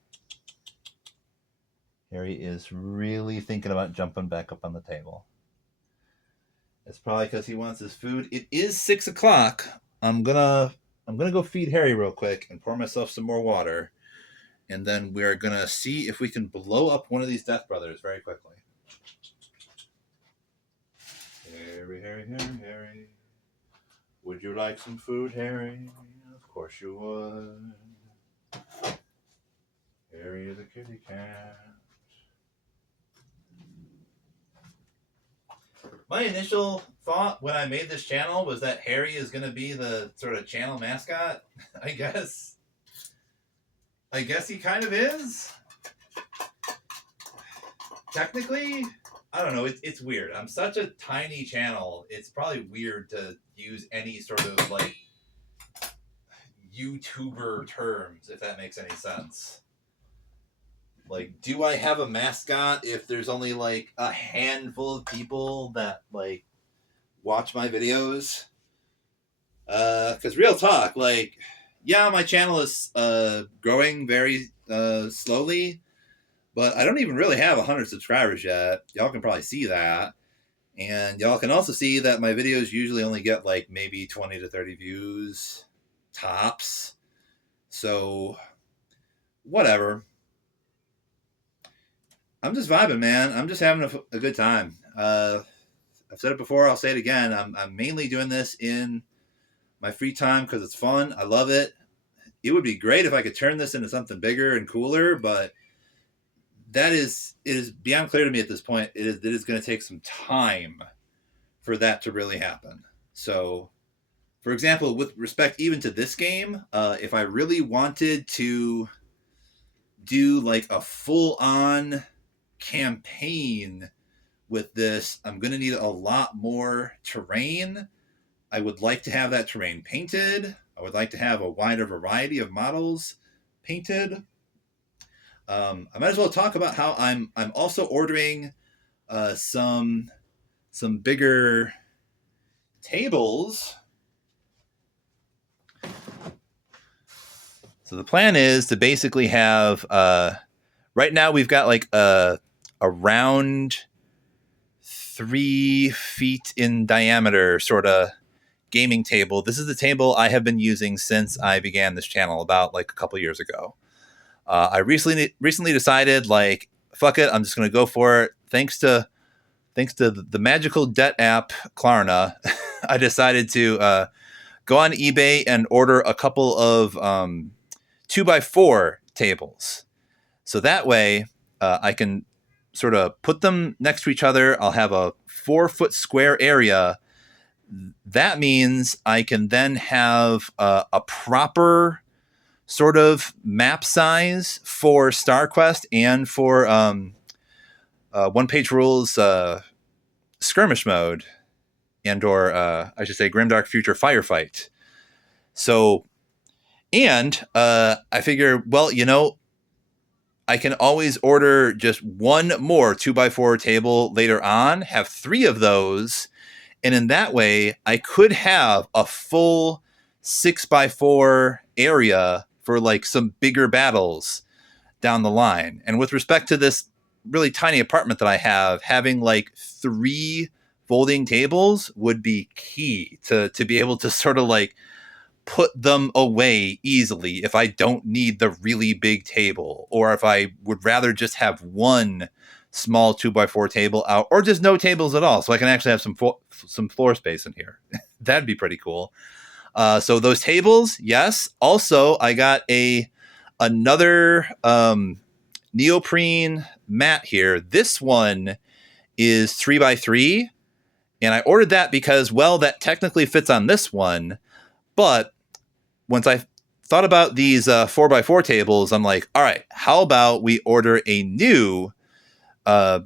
Harry is really thinking about jumping back up on the table. It's probably because he wants his food. It is 6 o'clock. I'm gonna go feed Harry real quick and pour myself some more water, and then we are gonna see if we can blow up one of these Death Brothers very quickly. Harry. Would you like some food, Harry? Of course you would. Harry the kitty cat. My initial thought when I made this channel was that Harry is going to be the sort of channel mascot. I guess he kind of is. Technically, I don't know. It's weird. I'm such a tiny channel. It's probably weird to use any sort of like YouTuber terms, if that makes any sense. Like, do I have a mascot if there's only like a handful of people that like watch my videos? Because real talk, like, yeah, my channel is growing very slowly, but I don't even really have 100 subscribers yet. Y'all can probably see that. And y'all can also see that my videos usually only get like maybe 20 to 30 views tops. So, whatever. I'm just vibing, man. I'm just having a good time. I've said it before. I'll say it again. I'm mainly doing this in my free time because it's fun. I love it. It would be great if I could turn this into something bigger and cooler, but it is beyond clear to me at this point. It is going to take some time for that to really happen. So, for example, with respect even to this game, if I really wanted to do like a full-on campaign with this, I'm going to need a lot more terrain. I would like to have that terrain painted. I would like to have a wider variety of models painted. I might as well talk about how I'm also ordering some bigger tables. So the plan is to basically have right now we've got like around 3 feet in diameter sort of gaming table. This is the table I have been using since I began this channel about like a couple years ago. I recently decided like, fuck it, I'm just going to go for it. Thanks to the magical debt app Klarna, I decided to go on eBay and order a couple of 2x4 tables. So that way I can sort of put them next to each other. I'll have a 4-foot square area. That means I can then have a proper sort of map size for StarQuest and for One Page Rules skirmish mode and or I should say Grimdark Future Firefight. So, and I figure, well, you know, I can always order just one more 2x4 table later on, have 3 of those, and in that way, I could have a full 6x4 area for like some bigger battles down the line. And with respect to this really tiny apartment that I have, having like 3 folding tables would be key to be able to sort of like put them away easily if I don't need the really big table, or if I would rather just have one small 2x4 table out, or just no tables at all, so I can actually have some floor space in here. That'd be pretty cool. So those tables, yes. Also, I got another neoprene mat here. This one is 3x3, and I ordered that because, well, that technically fits on this one, but once I thought about these 4x4 tables, I'm like, all right, how about we order a new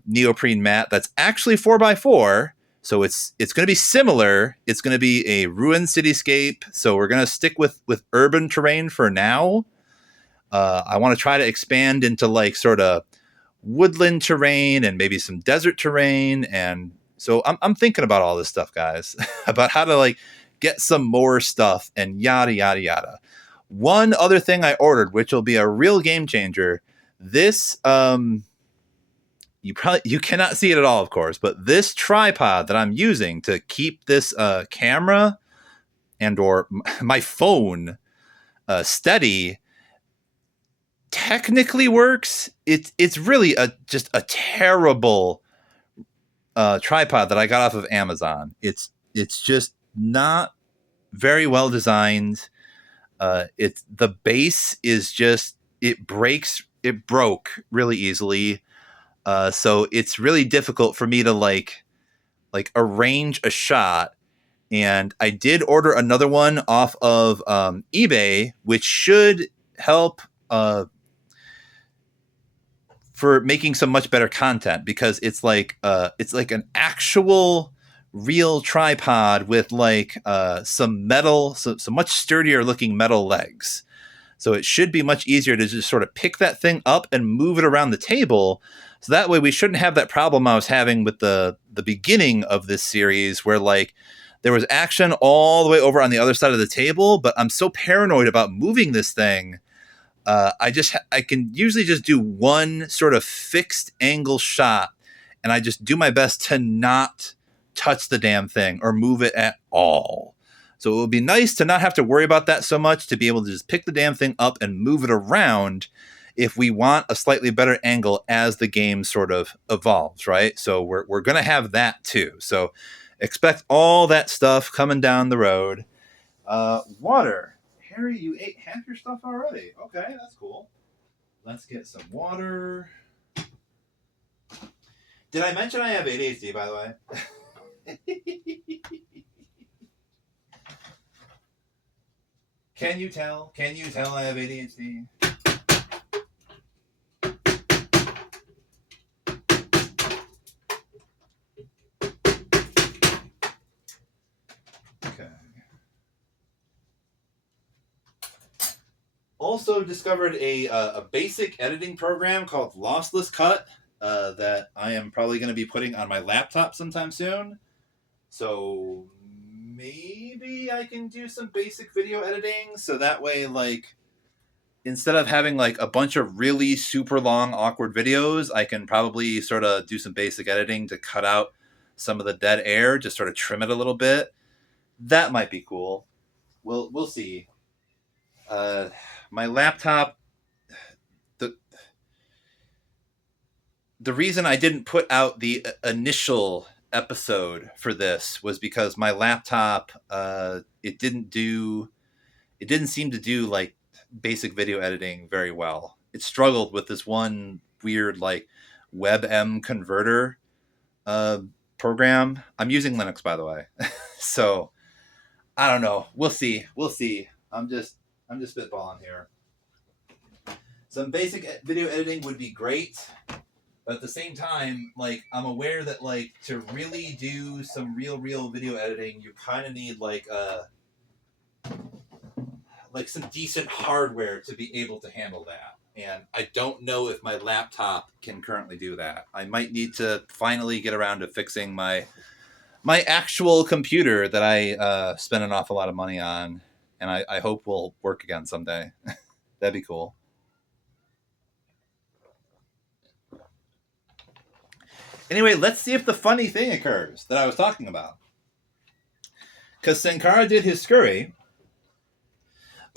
neoprene mat that's actually 4x4. So it's going to be similar. It's going to be a ruined cityscape. So we're going to stick with urban terrain for now. I want to try to expand into like sort of woodland terrain and maybe some desert terrain. And so I'm thinking about all this stuff, guys, about how to like get some more stuff and yada, yada, yada. One other thing I ordered, which will be a real game changer. This, you cannot see it at all, of course, but this tripod that I'm using to keep this camera and or my phone steady technically works. It's really just a terrible tripod that I got off of Amazon. It's just not very well designed. It's the base is just it broke really easily. So it's really difficult for me to like arrange a shot. And I did order another one off of eBay, which should help for making some much better content, because it's like an actual real tripod with like some metal, some much sturdier looking metal legs. So it should be much easier to just sort of pick that thing up and move it around the table. So that way we shouldn't have that problem I was having with the beginning of this series, where like there was action all the way over on the other side of the table, but I'm so paranoid about moving this thing. I can usually just do one sort of fixed angle shot, and I just do my best to not touch the damn thing or move it at all. So it would be nice to not have to worry about that so much, to be able to just pick the damn thing up and move it around if we want a slightly better angle as the game sort of evolves, right? So we're going to have that too. So expect all that stuff coming down the road. Water. Harry, you ate half your stuff already. Okay, that's cool. Let's get some water. Did I mention I have ADHD, by the way? Can you tell? Can you tell I have ADHD? Okay. Also discovered a basic editing program called Lossless Cut that I am probably going to be putting on my laptop sometime soon. So maybe I can do some basic video editing, so that way, like, instead of having like a bunch of really super long awkward videos, I can probably sort of do some basic editing to cut out some of the dead air, just sort of trim it a little bit. That might be cool. We'll see. My laptop, the the reason I didn't put out the initial episode for this was because my laptop it didn't seem to do like basic video editing very well. It struggled with this one weird like WebM converter uh, program. I'm using Linux, by the way. So I don't know. We'll see. We'll see. I'm just spitballing here. Some basic video editing would be great, but at the same time, like, I'm aware that like to really do some real video editing, you kind of need like some decent hardware to be able to handle that. And I don't know if my laptop can currently do that. I might need to finally get around to fixing my actual computer that I spent an awful lot of money on, and I hope will work again someday. That'd be cool. Anyway, let's see if the funny thing occurs that I was talking about. Because Sankara did his scurry,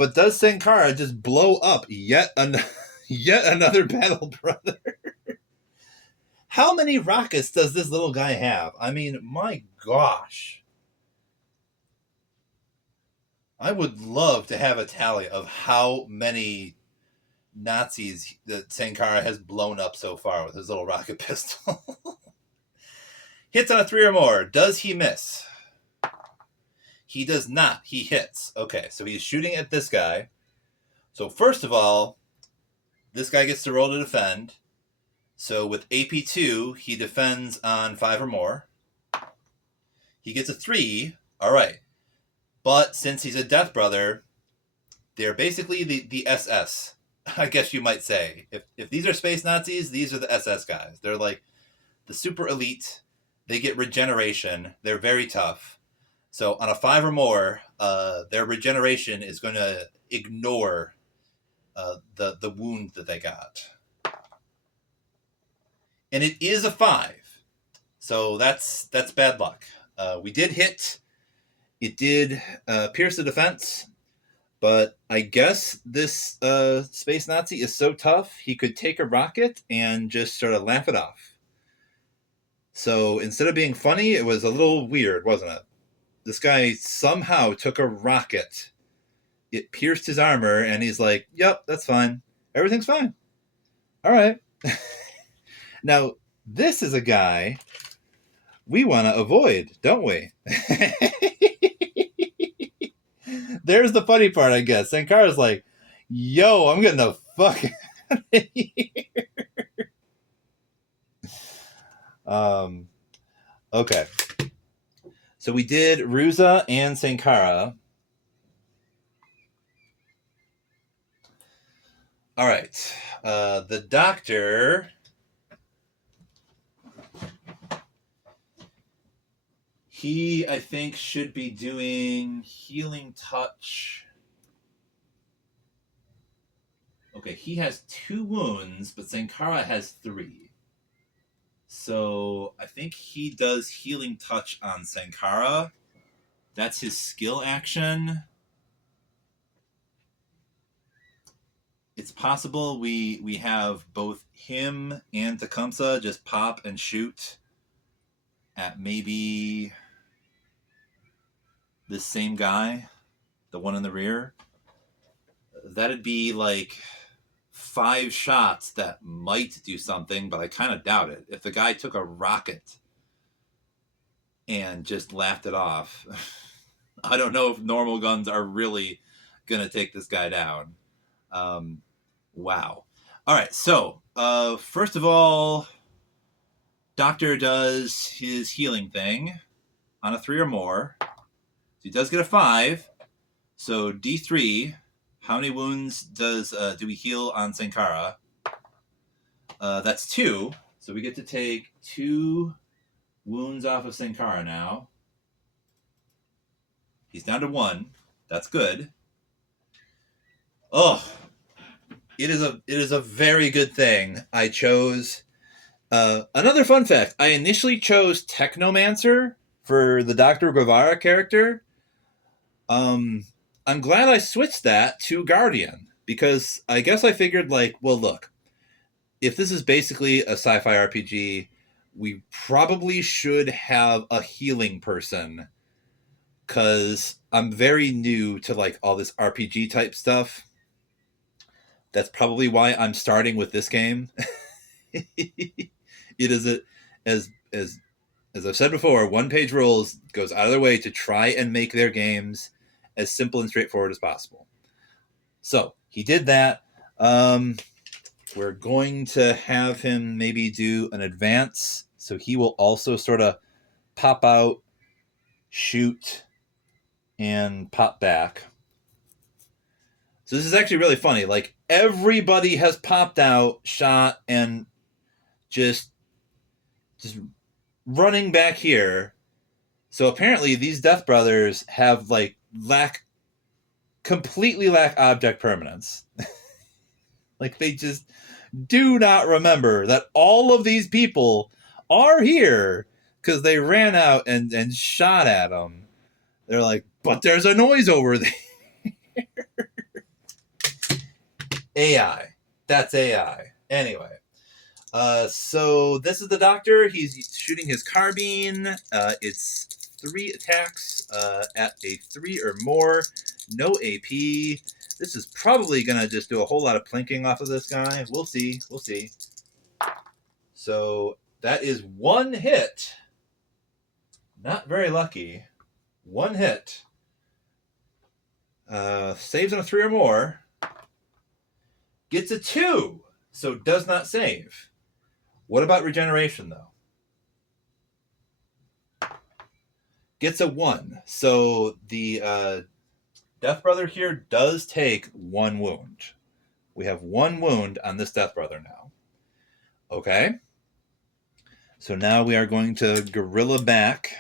But does Sankara just blow up yet another battle brother? How many rockets does this little guy have? I mean, my gosh. I would love to have a tally of how many Nazis that Sankara has blown up so far with his little rocket pistol. Hits on a 3 or more. Does he miss? He does not. He hits. Okay, so he's shooting at this guy. So first of all, this guy gets to roll to defend. So with AP2, he defends on 5 or more. He gets a 3. All right. But since he's a Death Brother, they're basically the SS, I guess you might say. If these are space Nazis, these are the SS guys. They're like the super elite. They get regeneration. They're very tough. So on a 5 or more, their regeneration is going to ignore the wound that they got. And it is a 5. So that's bad luck. We did hit. It did pierce the defense. But I guess this space Nazi is so tough, he could take a rocket and just sort of laugh it off. So instead of being funny, it was a little weird, wasn't it? This guy somehow took a rocket. It pierced his armor, and he's like, yep, that's fine. Everything's fine. All right. Now, this is a guy we want to avoid, don't we? There's the funny part, I guess. Sankara's like, yo, I'm getting the fuck out of here. Okay. So we did Ruza and Sankara. All right. The doctor. He, I think, should be doing healing touch. Okay, he has 2 wounds, but Sankara has 3. So I think he does healing touch on Sankara. That's his skill action. It's possible we have both him and Tecumseh just pop and shoot at maybe this same guy, the one in the rear. That'd be like 5 shots that might do something, but I kind of doubt it. If the guy took a rocket and just laughed it off, I don't know if normal guns are really going to take this guy down. Wow. All right, so first of all, Doctor does his healing thing on a 3 or more. So he does get a 5. So D3, how many wounds do we heal on Sankara? That's 2. So we get to take 2 wounds off of Sankara now. He's down to 1. That's good. Oh, it is a very good thing I chose. Another fun fact: I initially chose Technomancer for the Dr. Guevara character. I'm glad I switched that to Guardian because I guess I figured, like, well, look, if this is basically a sci-fi RPG, we probably should have a healing person because I'm very new to like all this RPG type stuff. That's probably why I'm starting with this game. It is as I've said before, One Page Rules goes out of their way to try and make their games as simple and straightforward as possible. So he did that. We're going to have him maybe do an advance, so he will also sort of pop out, shoot, and pop back. So this is actually really funny. Like, everybody has popped out, shot, and just running back here. So apparently these Death Brothers have like completely lack object permanence. Like, they just do not remember that all of these people are here because they ran out and shot at them. They're like, but there's a noise over there. AI. That's AI. Anyway. So this is the doctor. He's shooting his carbine. It's 3 attacks at a 3 or more. No AP. This is probably going to just do a whole lot of plinking off of this guy. We'll see. We'll see. So that is 1 hit. Not very lucky. 1 hit. Saves on a 3 or more. Gets a 2. So does not save. What about regeneration, though? Gets a 1. So the Death Brother here does take 1 wound. We have 1 wound on this Death Brother now. Okay. So now we are going to guerrilla back.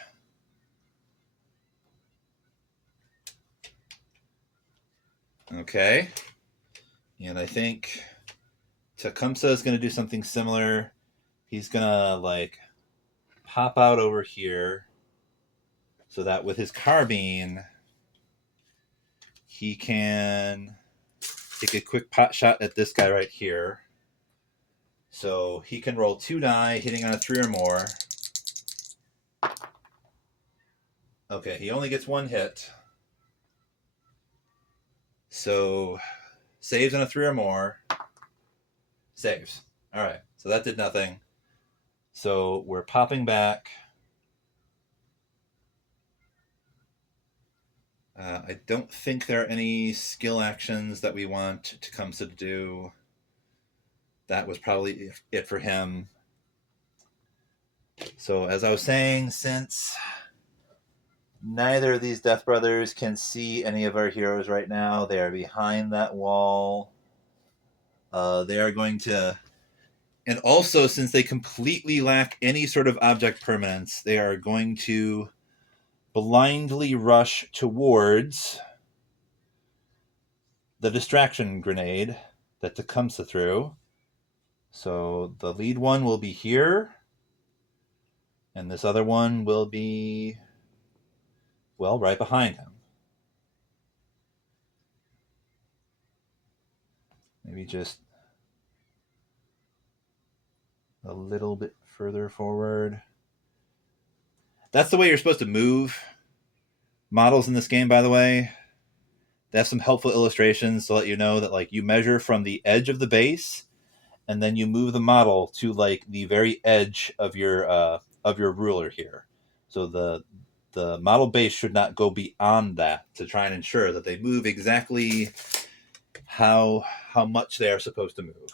Okay. And I think Tecumseh is going to do something similar. He's going to like pop out over here so that with his carbine, he can take a quick pot shot at this guy right here. So he can roll 2 die, hitting on a 3 or more. Okay, he only gets 1 hit. So saves on a 3 or more. Saves. All right, so that did nothing. So we're popping back. I don't think there are any skill actions that we want Tecumseh to do. That was probably it for him. So as I was saying, since neither of these Death Brothers can see any of our heroes right now, they are behind that wall. They are going to... And also, since they completely lack any sort of object permanence, they are going to blindly rush towards the distraction grenade that Tecumseh threw. So the lead one will be here, and this other one will be, well, right behind him. Maybe just a little bit further forward. That's the way you're supposed to move models in this game, by the way. They have some helpful illustrations to let you know that like you measure from the edge of the base, and then you move the model to like the very edge of your ruler here. So the model base should not go beyond that to try and ensure that they move exactly how much they are supposed to move.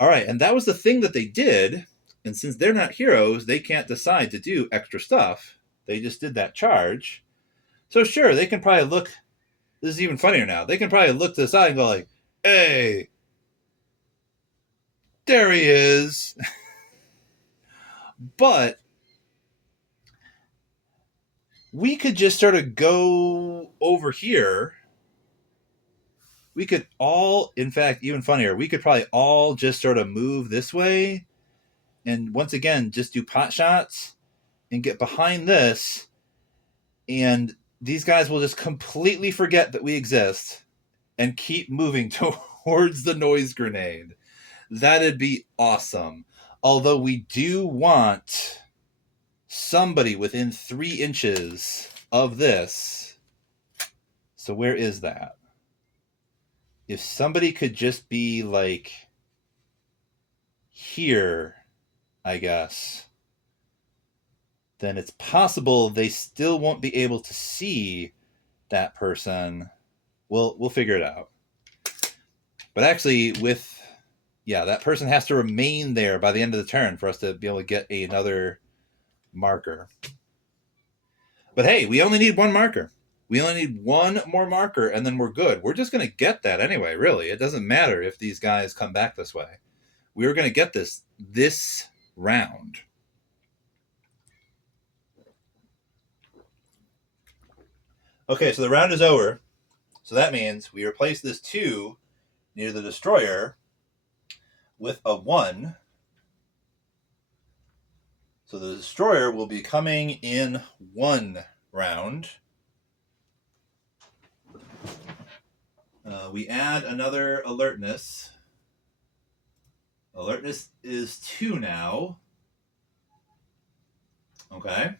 All right, and that was the thing that they did. And since they're not heroes, they can't decide to do extra stuff. They just did that charge. So sure, they can probably look. This is even funnier now. They can probably look to the side and go like, "Hey, there he is." But we could just sort of go over here. We could all, in fact, even funnier, we could probably all just sort of move this way. And once again, just do pot shots and get behind this. And these guys will just completely forget that we exist and keep moving towards the noise grenade. That'd be awesome. Although we do want somebody within 3 inches of this. So where is that? If somebody could just be like here, I guess, then it's possible they still won't be able to see that person. We'll figure it out. But actually, that person has to remain there by the end of the turn for us to be able to get another marker. But hey, we only need 1 marker. We only need 1 more marker, and then we're good. We're just going to get that anyway, really. It doesn't matter if these guys come back this way. We were going to get this round. Okay, so the round is over. So that means we replace this 2 near the destroyer with a 1. So the destroyer will be coming in 1 round. We add another alertness. Alertness is 2 now. Okay.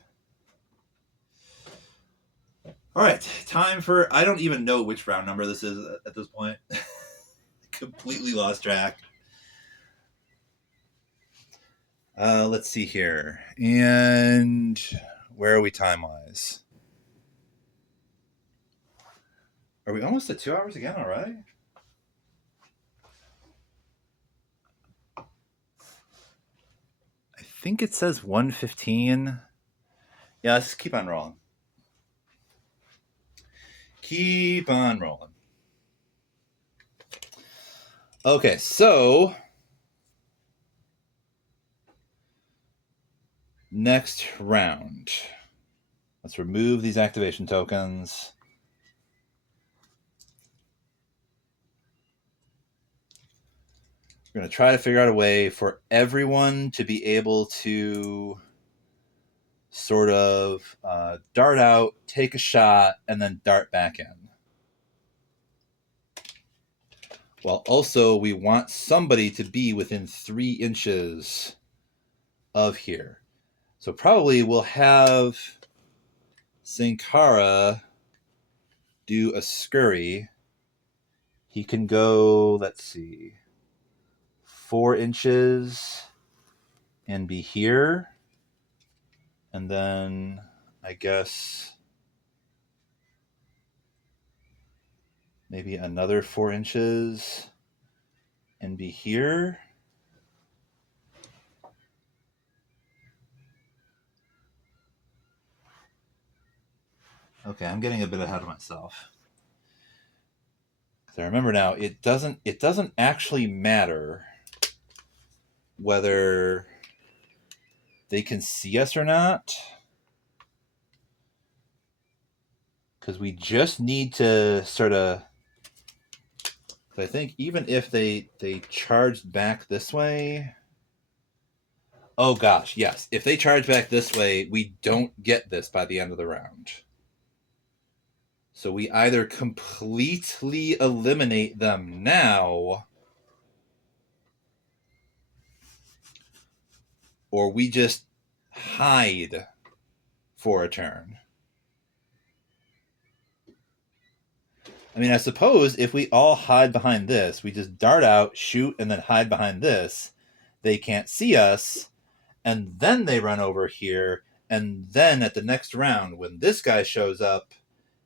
All right, time for, I don't even know which round number this is at this point. Completely lost track. Let's see here. And where are we time-wise? Are we almost at 2 hours again already? I think it says 1:15. Yeah, let's just keep on rolling. Keep on rolling. Okay, so next round. Let's remove these activation tokens. We're going to try to figure out a way for everyone to be able to sort of dart out, take a shot, and then dart back in. Well, also, we want somebody to be within 3 inches of here. So probably we'll have Sankara do a scurry. He can go, let's see, 4 inches and be here. And then I guess maybe another 4 inches and be here. Okay, I'm getting a bit ahead of myself. So remember now, it doesn't actually matter whether they can see us or not, because we just need to sort of, I think even if they charged back this way, oh gosh, yes, if they charge back this way, we don't get this by the end of the round. So we either completely eliminate them now, or we just hide for a turn. I mean, I suppose if we all hide behind this, we just dart out, shoot, and then hide behind this, they can't see us, and then they run over here, and then at the next round, when this guy shows up,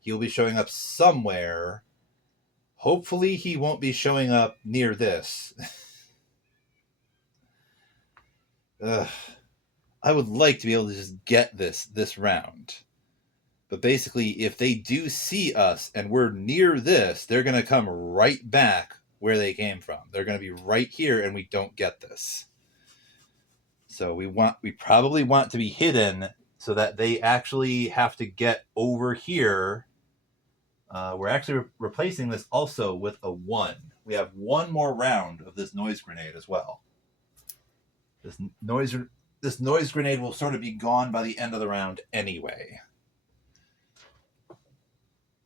he'll be showing up somewhere. Hopefully he won't be showing up near this. Ugh. I would like to be able to just get this round. But basically, if they do see us and we're near this, they're going to come right back where they came from. They're going to be right here, and we don't get this. So we probably want to be hidden so that they actually have to get over here. We're actually replacing this also with a 1. We have 1 more round of this noise grenade as well. This noise grenade will sort of be gone by the end of the round anyway.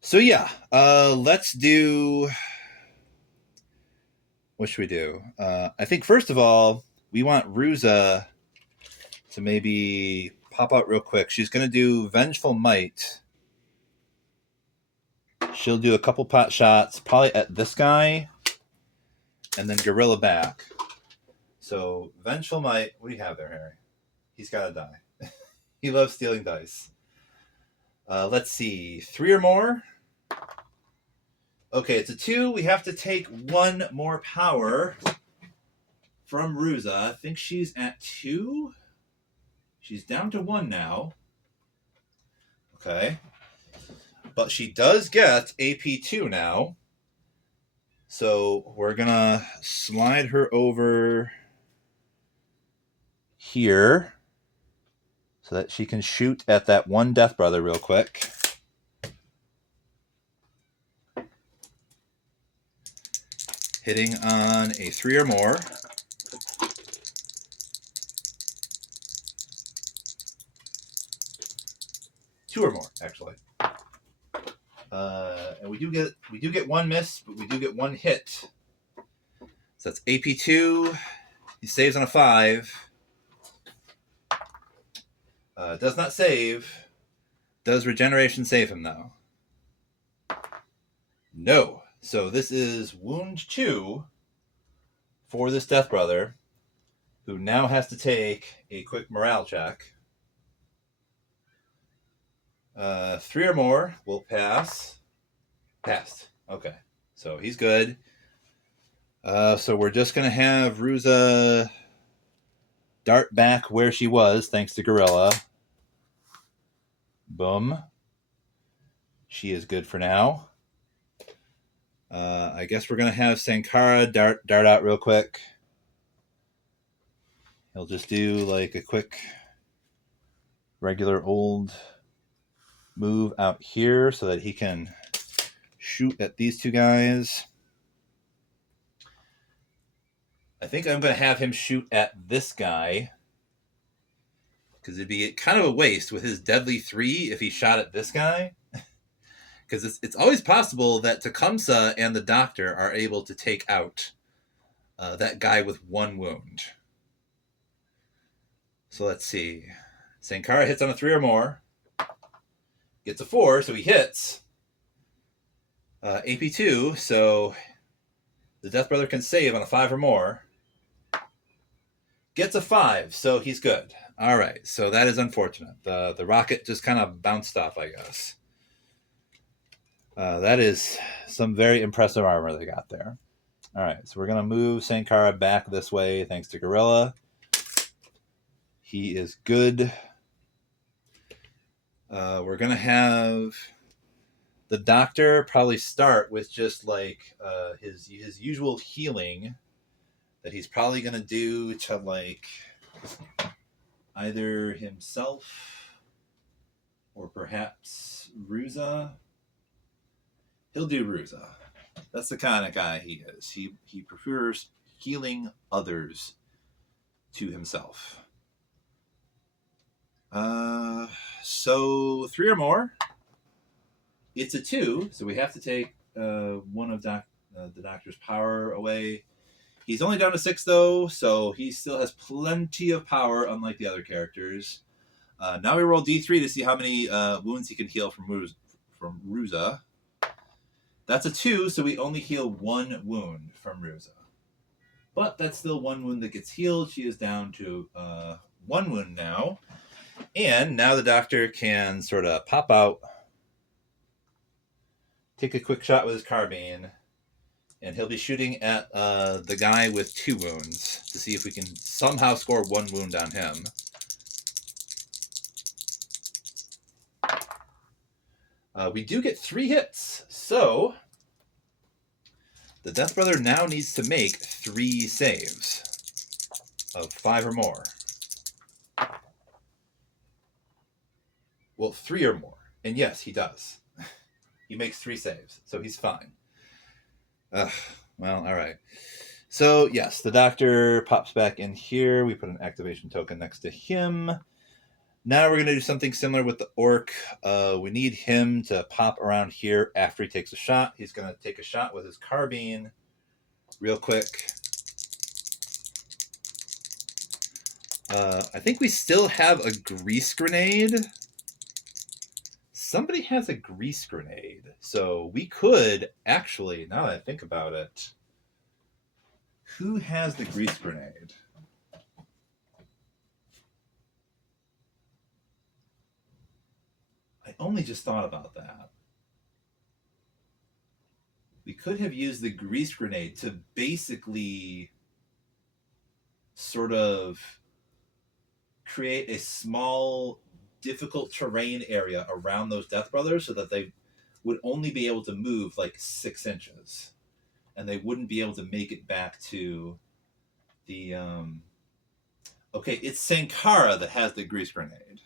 So yeah, let's do. What should we do? I think first of all, we want Ruza to maybe pop out real quick. She's going to do Vengeful Might. She'll do a couple pot shots, probably at this guy, and then Gorilla back. So Vengeful Might. What do you have there, Harry? He's got to die. He loves stealing dice. Let's see, 3 or more. Okay, it's a 2. We have to take 1 more power from Ruza. I think she's at 2. She's down to 1 now. Okay. But she does get AP2 now. So we're going to slide her over here so that she can shoot at that 1 Death Brother real quick. Hitting on a 3 or more. Two or more, actually. and we do get one miss, but we do get one hit. So that's AP2. He saves on a 5. Does not save. Does regeneration save him, though? No. So this is wound 2 for this Death Brother, who now has to take a quick morale check. 3 or more will pass. Passed. Okay. So he's good. So we're just going to have Ruza dart back where she was, thanks to Gorilla. Boom. She is good for now. I guess we're going to have Sankara dart out real quick. He'll just do like a quick regular old move out here so that he can shoot at these two guys. I think I'm going to have him shoot at this guy, because it'd be kind of a waste with his deadly 3 if he shot at this guy. Because it's always possible that Tecumseh and the doctor are able to take out that guy with 1 wound. So let's see. Sankara hits on a 3 or more. Gets a 4, so he hits. AP2, so the Death Brother can save on a 5 or more. Gets a 5, so he's good. All right, so that is unfortunate. The rocket just kind of bounced off, I guess. That is some very impressive armor they got there. All right, so we're going to move Sankara back this way thanks to Gorilla. He is good. We're going to have the doctor probably start with just like his usual healing that he's probably going to do to like either himself or perhaps Ruza. He'll do Ruza. That's the kind of guy he is. He prefers healing others to himself. So 3 or more. It's a 2, so we have to take one of the doctor's power away. He's only down to 6, though, so he still has plenty of power, unlike the other characters. Now we roll D3 to see how many wounds he can heal from Ruza. That's a 2, so we only heal 1 wound from Ruza. But that's still 1 wound that gets healed. She is down to 1 wound now. And now the doctor can sort of pop out, take a quick shot with his carbine, and he'll be shooting at the guy with 2 wounds to see if we can somehow score 1 wound on him. We do get 3 hits, so the Death Brother now needs to make 3 saves of 5 or more. Well, 3 or more. And yes, he does. He makes 3 saves, so he's fine. Well, all right. So, yes, the doctor pops back in here. We put an activation token next to him. Now we're going to do something similar with the orc. We need him to pop around here after he takes a shot. He's going to take a shot with his carbine real quick. I think we still have a grease grenade. Somebody has a grease grenade. So we could actually, now that I think about it, who has the grease grenade? I only just thought about that. We could have used the grease grenade to basically sort of create a small, difficult terrain area around those Death Brothers so that they would only be able to move like 6 inches. And they wouldn't be able to make it back to the... Okay, it's Sankara that has the grease grenade.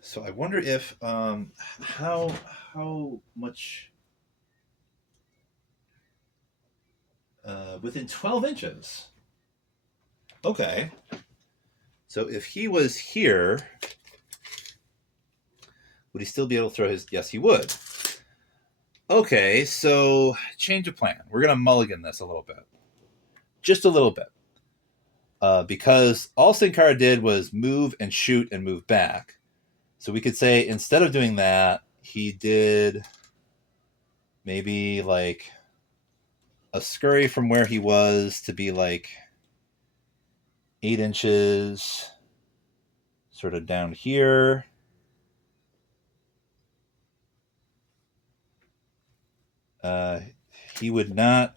So I wonder if how much within 12 inches. Okay. So if he was here, would he still be able to throw his? Yes, he would. Okay, so change of plan. We're going to mulligan this a little bit. Just a little bit. Because all Sin Cara did was move and shoot and move back. So we could say instead of doing that, he did maybe like a scurry from where he was to be like 8 inches sort of down here. He would not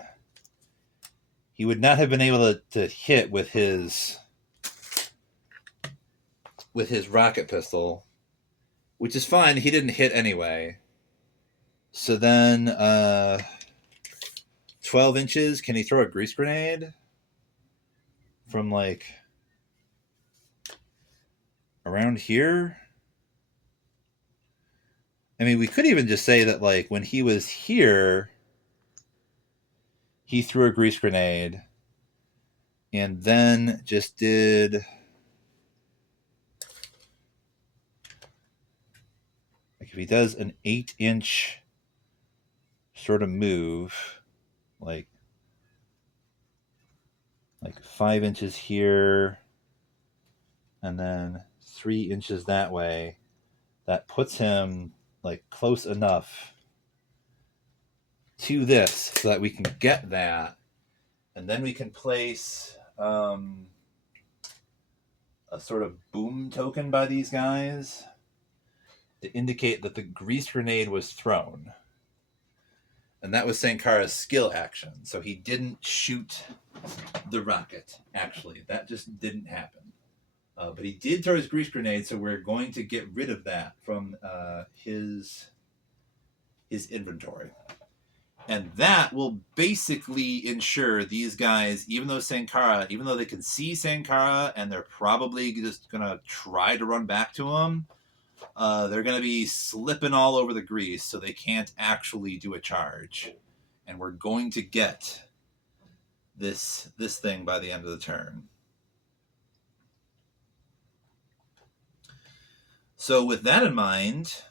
have been able to hit with his rocket pistol, which is fine. He didn't hit anyway. So then 12 inches, can he throw a grease grenade from like around here? I mean, we could even just say that like when he was here, he threw a grease grenade and then just did like if he does an 8-inch sort of move, like 5 inches here and then 3 inches that way, that puts him like close enough to this so that we can get that, and then we can place a sort of boom token by these guys to indicate that the grease grenade was thrown. And that was Sankara's skill action. So he didn't shoot the rocket, actually. That just didn't happen. But he did throw his grease grenade, so we're going to get rid of that from his inventory. And that will basically ensure these guys, even though they can see Sankara and they're probably just going to try to run back to him, they're going to be slipping all over the grease, so they can't actually do a charge. And we're going to get this thing by the end of the turn. So with that in mind,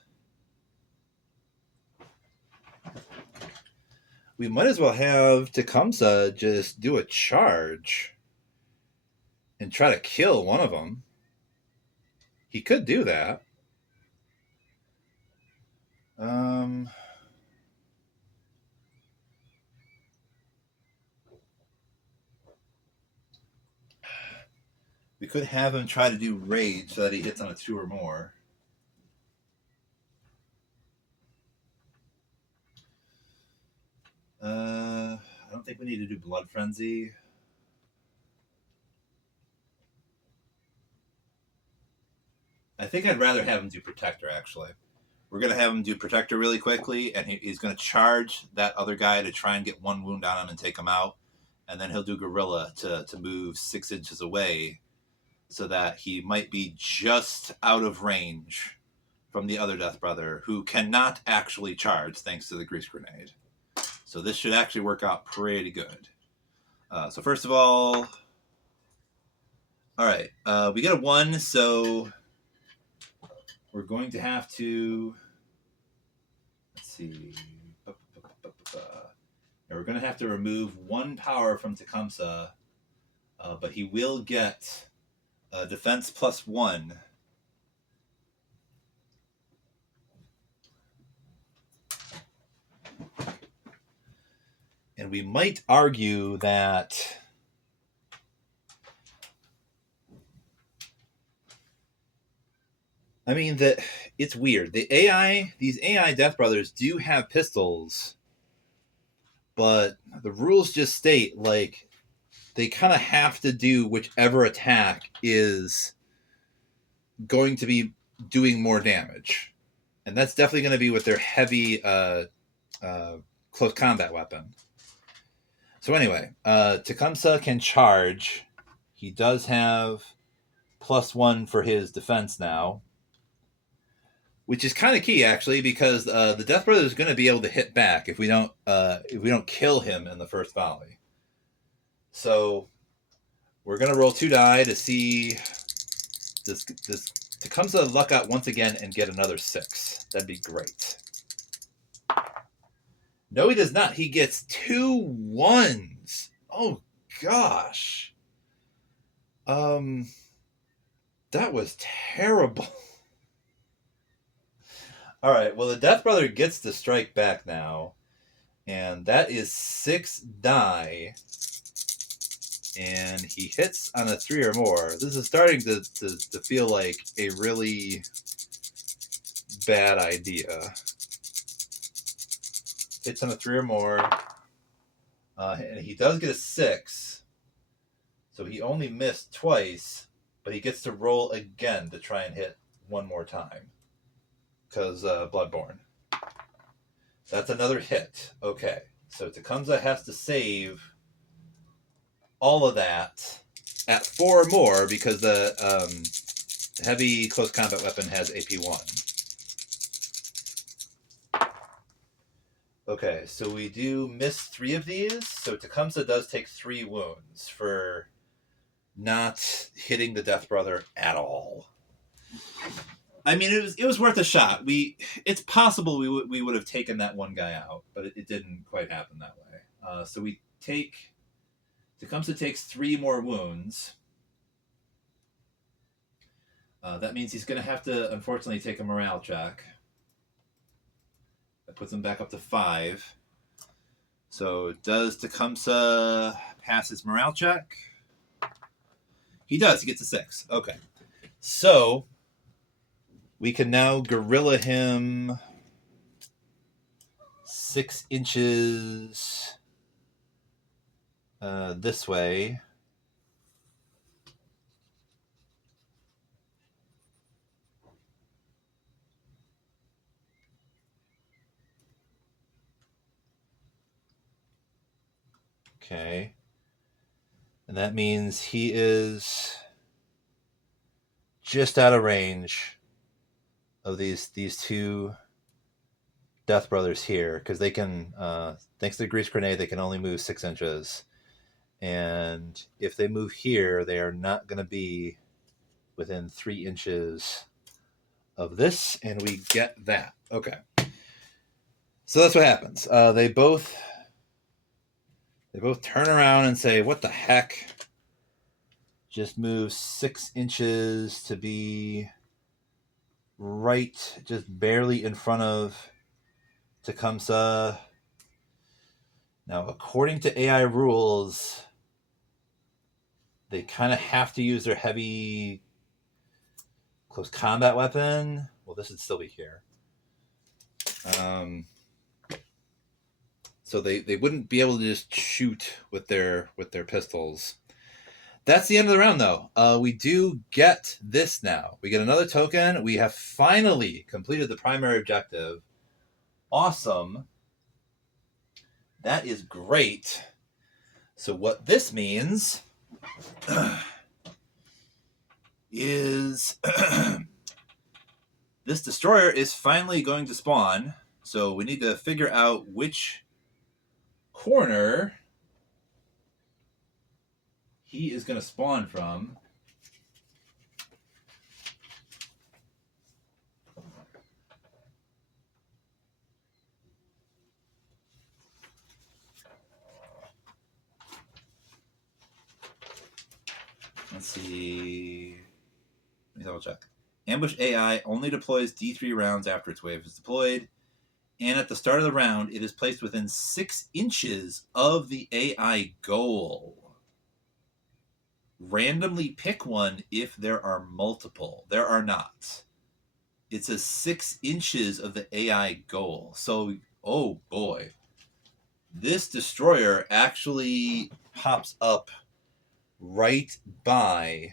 we might as well have Tecumseh just do a charge and try to kill one of them. He could do that. We could have him try to do rage so that he hits on a 2 or more. I don't think we need to do Blood Frenzy. I think I'd rather have him do Protector, actually. We're going to have him do Protector really quickly, and he's going to charge that other guy to try and get 1 wound on him and take him out. And then he'll do Gorilla to move 6 inches away so that he might be just out of range from the other Death Brother, who cannot actually charge thanks to the Grease Grenade. So this should actually work out pretty good. So first of all right, we get a 1, so we're going to have to, let's see, we're going to have to remove 1 power from Tecumseh, but he will get defense +1. And we might argue that that it's weird. These AI Death Brothers do have pistols, but the rules just state like they kind of have to do whichever attack is going to be doing more damage. And that's definitely going to be with their heavy close combat weapon. So anyway, Tecumseh can charge. He does have +1 for his defense now, which is kind of key actually, because the Death Brother is going to be able to hit back if we don't kill him in the first volley. So we're going to roll 2 die to see Tecumseh luck out once again and get another 6. That'd be great. No, he does not. He gets 2 1s. Oh gosh. That was terrible. All right. Well, the Death Brother gets the strike back now, and that is 6 die. And he hits on a 3 or more. This is starting to feel like a really bad idea. Hits on a 3 or more. And he does get a 6. So he only missed twice, but he gets to roll again to try and hit one more time. Because Bloodborne. That's another hit. Okay. So Tecumseh has to save all of that at 4 or more because the heavy close combat weapon has AP 1. Okay, so we do miss 3 of these. So Tecumseh does take 3 wounds for not hitting the Death Brother at all. I mean, it was worth a shot. It's possible we would have taken that one guy out, but it didn't quite happen that way. So Tecumseh takes 3 more wounds. That means he's going to have to, unfortunately, take a morale check. That puts him back up to 5. So does Tecumseh pass his morale check? He does. He gets a 6. Okay. So we can now guerrilla him 6 inches this way. Okay. And that means he is just out of range of these 2 Death Brothers here, because they can, thanks to the grease grenade, they can only move 6 inches. And if they move here, they are not going to be within 3 inches of this, and we get that. Okay. So that's what happens. They both turn around and say, what the heck? Just move 6 inches to be right, just barely in front of Tecumseh. Now, according to AI rules, they kind of have to use their heavy close combat weapon. Well, this would still be here. So they wouldn't be able to just shoot with their pistols. That's the end of the round, though. We do get this now. We get another token. We have finally completed the primary objective. Awesome. That is great. So what this means is this destroyer is finally going to spawn. So we need to figure out which corner he is going to spawn from. Let's see. Let me double check. Ambush AI only deploys D3 rounds after its wave is deployed. And at the start of the round, it is placed within 6 inches of the AI goal. Randomly pick one if there are multiple. There are not. It says 6 inches of the AI goal. So, oh boy. This destroyer actually pops up right by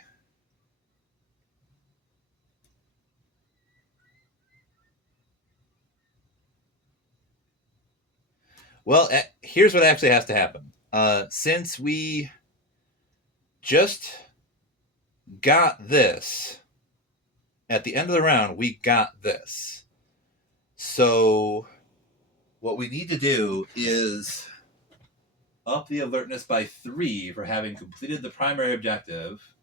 Well, here's what actually has to happen. Since we just got this, at the end of the round, we got this. So what we need to do is up the alertness by 3 for having completed the primary objective.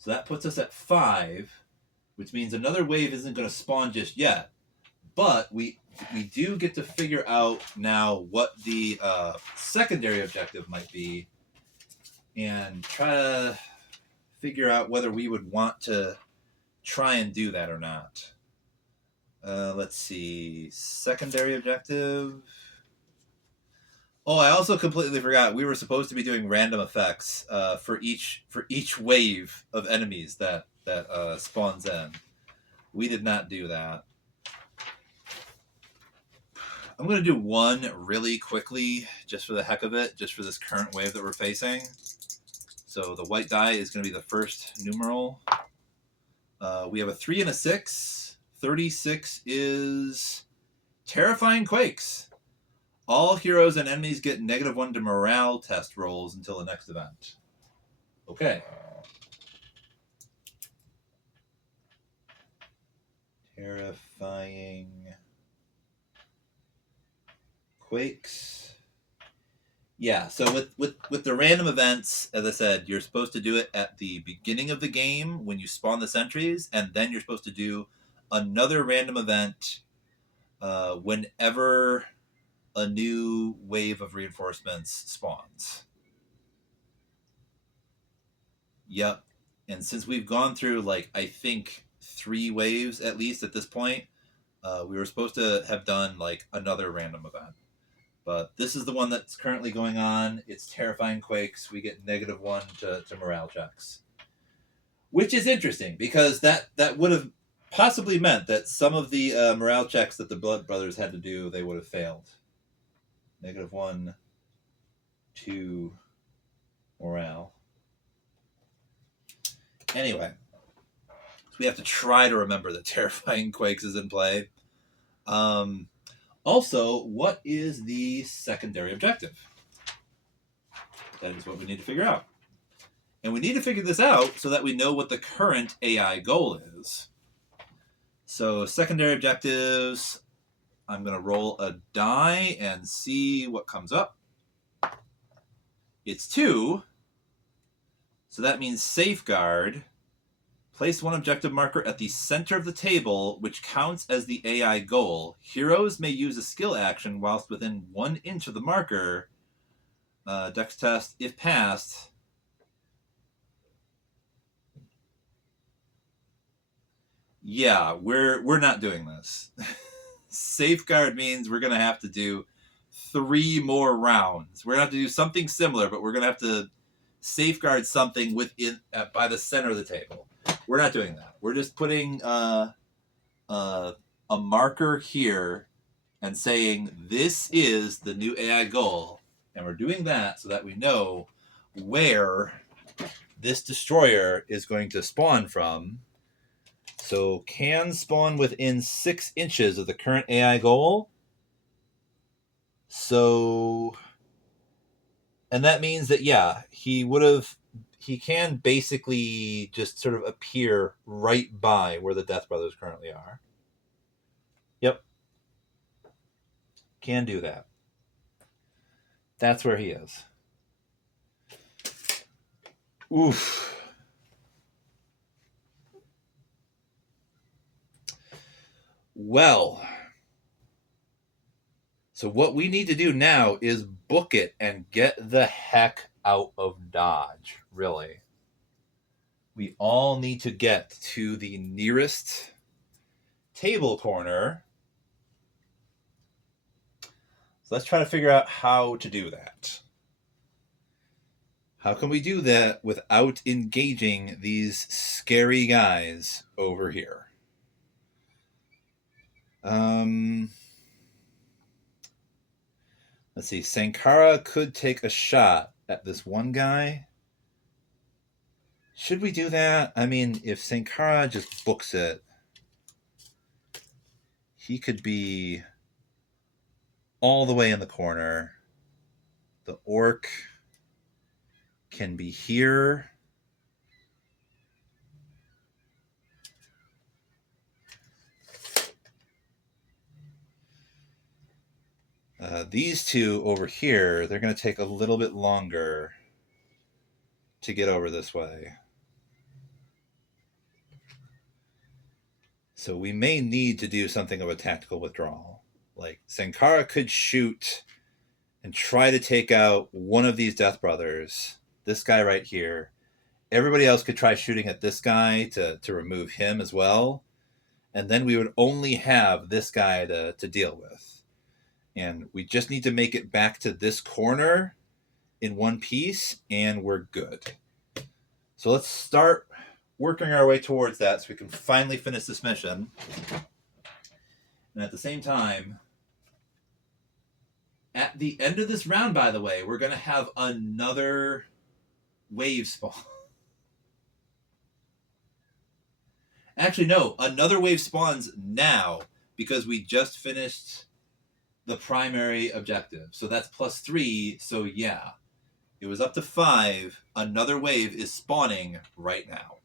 So that puts us at 5, which means another wave isn't going to spawn just yet. But we do get to figure out now what the secondary objective might be and try to figure out whether we would want to try and do that or not. Let's see. Secondary objective. Oh, I also completely forgot. We were supposed to be doing random effects for each wave of enemies that spawns in. We did not do that. I'm going to do one really quickly, just for the heck of it, just for this current wave that we're facing. So the white die is going to be the first numeral. We have a 3 and a 6. 36 is terrifying quakes. All heroes and enemies get -1 to morale test rolls until the next event. Okay. Terrifying quakes. Yeah, so with the random events, as I said, you're supposed to do it at the beginning of the game when you spawn the sentries, and then you're supposed to do another random event whenever a new wave of reinforcements spawns. Yep. And since we've gone through, like, I think 3 waves at least at this point, we were supposed to have done, like, another random event. But this is the one that's currently going on. It's terrifying quakes. We get -1 to morale checks. Which is interesting, because that would have possibly meant that some of the morale checks that the Blood Brothers had to do, they would have failed. -1 to morale. Anyway, so we have to try to remember that terrifying quakes is in play. Also, what is the secondary objective? That is what we need to figure out. And we need to figure this out so that we know what the current AI goal is. So secondary objectives, I'm going to roll a die and see what comes up. It's 2. So that means safeguard. Place 1 objective marker at the center of the table, which counts as the AI goal. Heroes may use a skill action whilst within 1 inch of the marker. Dex test, if passed. Yeah, we're not doing this. Safeguard means we're going to have to do 3 more rounds. We're going to have to do something similar, but we're going to have to safeguard something within by the center of the table. We're not doing that. We're just putting a marker here and saying this is the new AI goal, and we're doing that so that we know where this destroyer is going to spawn from. So can spawn within 6 inches of the current AI goal. So, and that means that, yeah, he can basically just sort of appear right by where the Death Brothers currently are. Yep. Can do that. That's where he is. Oof. Well, so what we need to do now is book it and get the heck out of Dodge, really. We all need to get to the nearest table corner. So let's try to figure out how to do that. How can we do that without engaging these scary guys over here? Let's see. Sankara could take a shot at this one guy. Should we do that? I mean, if Sankara just books it, he could be all the way in the corner. The orc can be here. These two over here, they're going to take a little bit longer to get over this way. So we may need to do something of a tactical withdrawal. Like Sankara could shoot and try to take out one of these Death Brothers, this guy right here. Everybody else could try shooting at this guy to remove him as well. And then we would only have this guy to deal with. And we just need to make it back to this corner in one piece, and we're good. So let's start working our way towards that so we can finally finish this mission. And at the same time, at the end of this round, by the way, we're going to have another wave spawn. Actually, no, another wave spawns now because we just finished the primary objective. So that's +3. So yeah, it was up to 5. Another wave is spawning right now.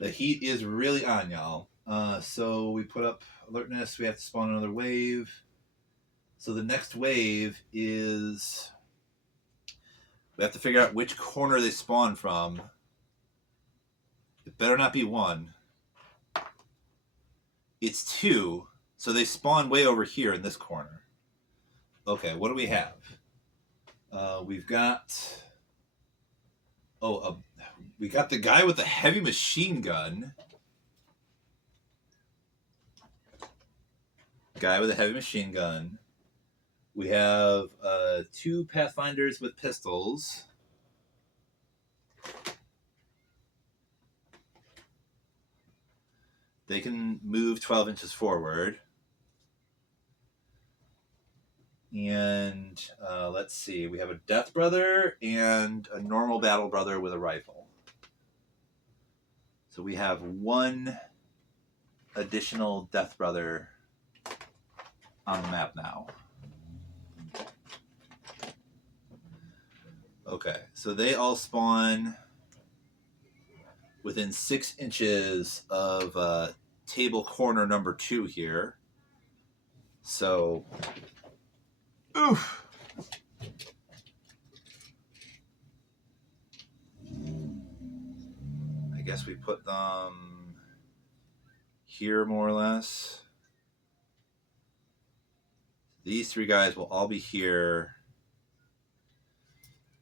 The heat is really on, y'all. So we put up alertness. We have to spawn another wave. So the next wave is... we have to figure out which corner they spawn from. It better not be 1. It's 2. So they spawn way over here in this corner. Okay, what do we have? We've got... we got the guy with the heavy machine gun. Guy with a heavy machine gun. We have 2 Pathfinders with pistols. They can move 12 inches forward. And let's see. We have a Death Brother and a normal Battle Brother with a rifle. So we have 1 additional Death Brother on the map now. Okay, so they all spawn within 6 inches of table corner number 2 here. So, oof. I guess we put them here more or less. These 3 guys will all be here.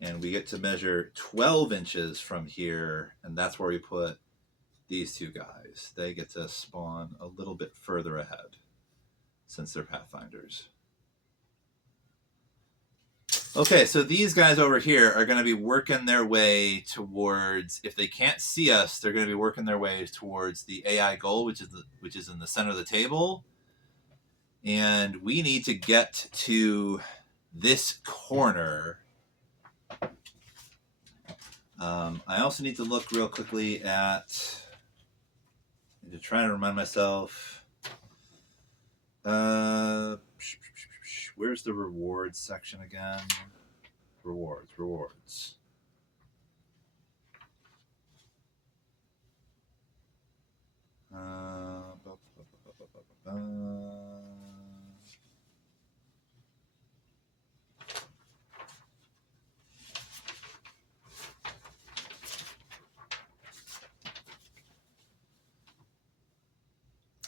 And we get to measure 12 inches from here, and that's where we put these 2 guys. They get to spawn a little bit further ahead since they're Pathfinders. Okay, so these guys over here are going to be working their way towards, if they can't see us, they're going to be working their way towards the AI goal, which is in the center of the table. And we need to get to this corner. I also need to look real quickly at, to try to remind myself, where's the rewards section again? Rewards.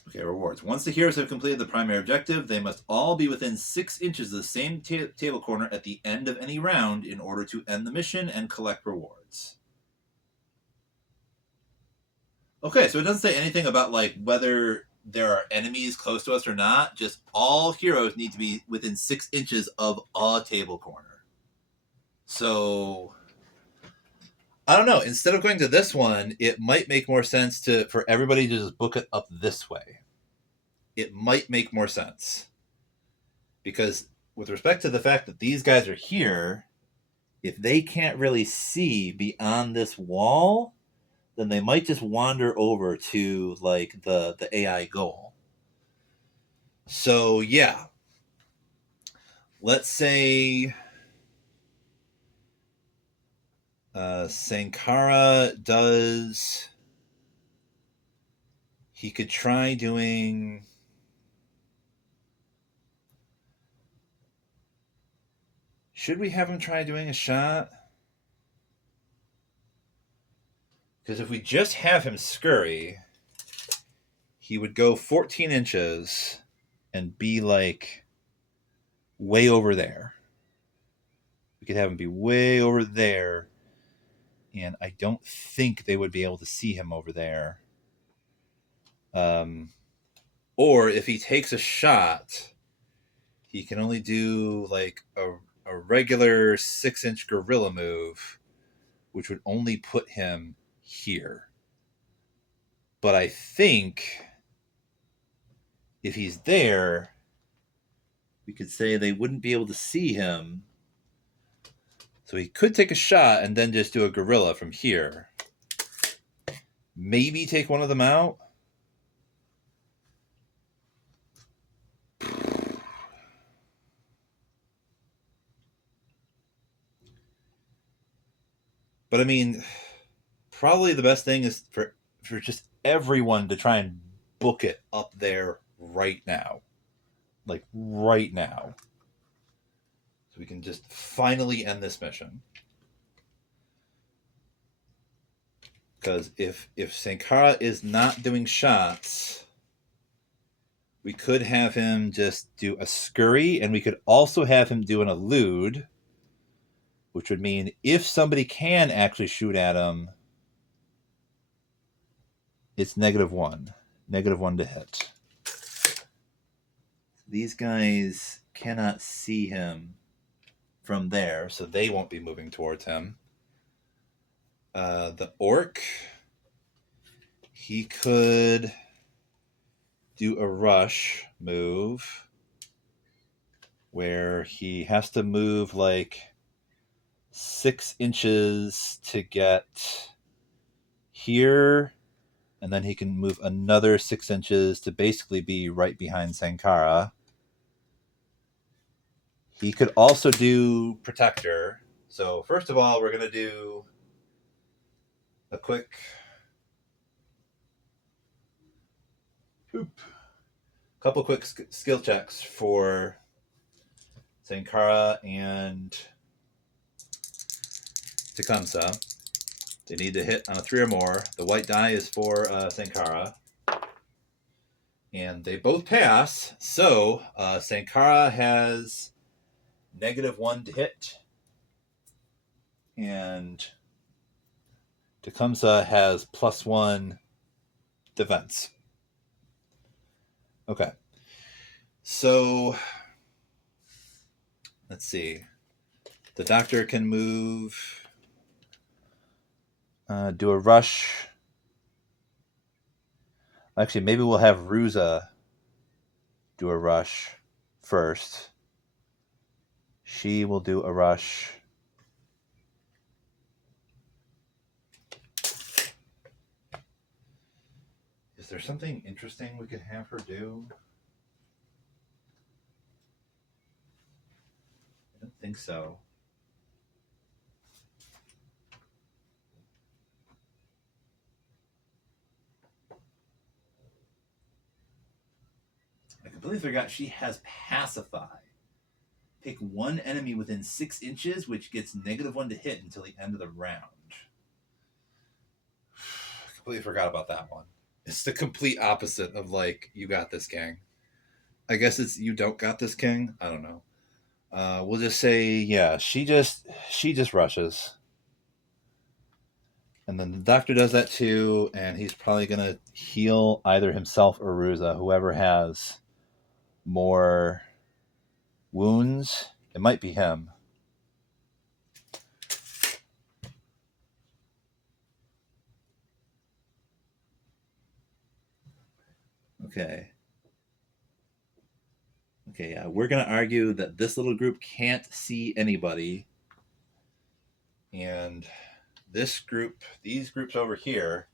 Okay, rewards. Once the heroes have completed the primary objective, they must all be within 6 inches of the same table corner at the end of any round in order to end the mission and collect rewards. Okay, so it doesn't say anything about like whether there are enemies close to us or not. Just all heroes need to be within 6 inches of a table corner. So I don't know. Instead of going to this one, it might make more sense for everybody to just book it up this way. It might make more sense. Because with respect to the fact that these guys are here, if they can't really see beyond this wall, then they might just wander over to like the AI goal. So yeah. Let's say Sankara does... he could try doing... should we have him try doing a shot? Because if we just have him scurry, he would go 14 inches and be like way over there. We could have him be way over there, and I don't think they would be able to see him over there. Or if he takes a shot, he can only do like a regular 6-inch gorilla move, which would only put him here. But I think if he's there, we could say they wouldn't be able to see him. So he could take a shot and then just do a gorilla from here. Maybe take one of them out. But I mean, probably the best thing is for just everyone to try and book it up there right now. Like right now. So we can just finally end this mission. Because if Sankara is not doing shots, we could have him just do a scurry, and we could also have him do an elude, which would mean if somebody can actually shoot at him, it's -1. -1 to hit. These guys cannot see him from there, so they won't be moving towards him. The orc, he could do a rush move where he has to move like 6 inches to get here, and then he can move another 6 inches to basically be right behind Sankara. He could also do Protector. So first of all, we're going to do a couple quick skill checks for Sankara and Tecumseh. They need to hit on a 3 or more. The white die is for Sankara. And they both pass. So Sankara has -1 to hit. And Tecumseh has +1 defense. Okay. So let's see. The doctor can move, do a rush. Actually, maybe we'll have Ruza do a rush first. She will do a rush. Is there something interesting we could have her do? I don't think so. I completely forgot she has Pacify. Pick one enemy within 6 inches, which gets -1 to hit until the end of the round. I completely forgot about that one. It's the complete opposite of like, you got this, gang. I guess it's you don't got this, king. I don't know. We'll just say, yeah, she just rushes. And then the doctor does that too, and he's probably going to heal either himself or Ruza, whoever has more wounds. It might be him. Okay. Okay, yeah, we're going to argue that this little group can't see anybody. And this group, these groups over here,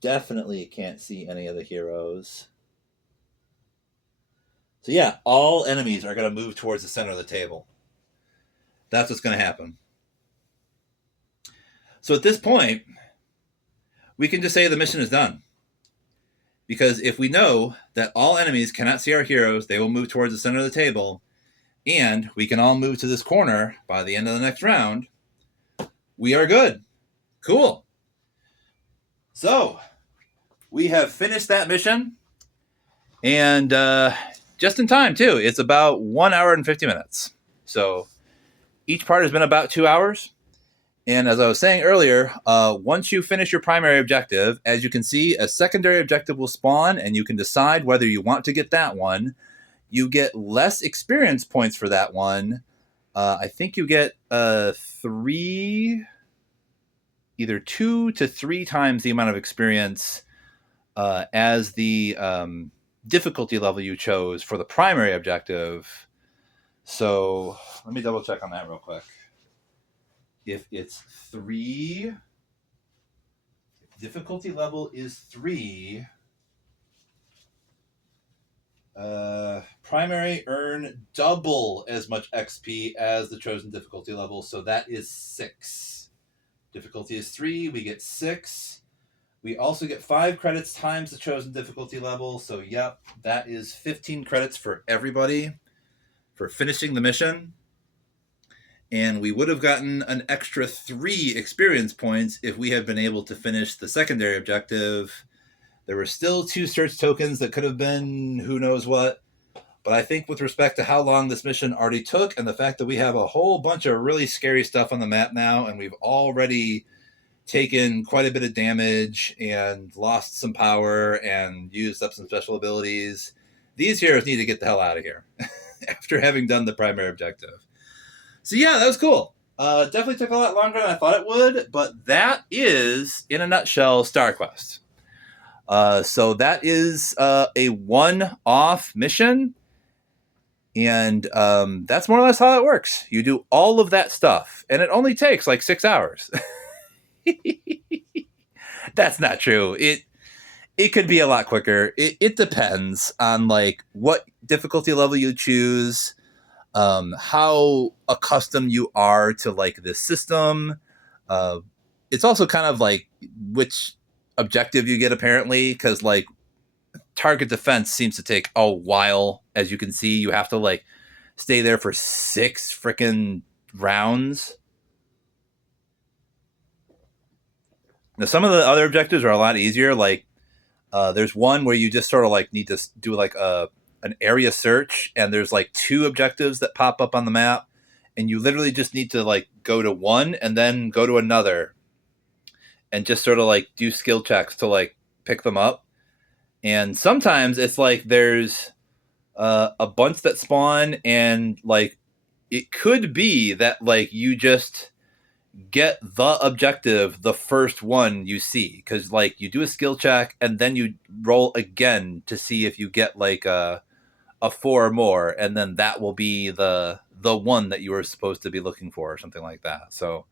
definitely can't see any of the heroes. So yeah, all enemies are going to move towards the center of the table. That's what's going to happen. So at this point, we can just say the mission is done. Because if we know that all enemies cannot see our heroes, they will move towards the center of the table, and we can all move to this corner by the end of the next round, we are good. Cool. So we have finished that mission, and just in time too. It's about 1 hour and 50 minutes. So each part has been about 2 hours. And as I was saying earlier, once you finish your primary objective, as you can see, a secondary objective will spawn, and you can decide whether you want to get that one. You get less experience points for that one. I think you get either 2 to 3 times the amount of experience as the difficulty level you chose for the primary objective. So let me double check on that real quick. If it's 3, difficulty level is 3, primary earn double as much XP as the chosen difficulty level, so that is 6. Difficulty is 3, we get 6. We also get 5 credits times the chosen difficulty level, so yep, that is 15 credits for everybody for finishing the mission. And we would have gotten an extra 3 experience points if we had been able to finish the secondary objective. There were still 2 search tokens that could have been who knows what. But I think with respect to how long this mission already took and the fact that we have a whole bunch of really scary stuff on the map now, and we've already taken quite a bit of damage and lost some power and used up some special abilities, these heroes need to get the hell out of here after having done the primary objective. So yeah, that was cool. Definitely took a lot longer than I thought it would, but that is, in a nutshell, StarQuest. So that is a one-off mission, and that's more or less how it works. You do all of that stuff, and it only takes like 6 hours. That's not true. It could be a lot quicker. It depends on like what difficulty level you choose, how accustomed you are to like this system. It's also kind of like which objective you get, apparently, because like target defense seems to take a while. As you can see, you have to like stay there for 6 freaking rounds. Now, some of the other objectives are a lot easier. Like there's one where you just sort of like need to do like an area search, and there's like 2 objectives that pop up on the map, and you literally just need to like go to one and then go to another and just sort of like do skill checks to like pick them up. And sometimes it's like there's a bunch that spawn, and like it could be that like you just get the objective the first one you see, because like you do a skill check and then you roll again to see if you get like a 4 or more, and then that will be the one that you were supposed to be looking for or something like that. So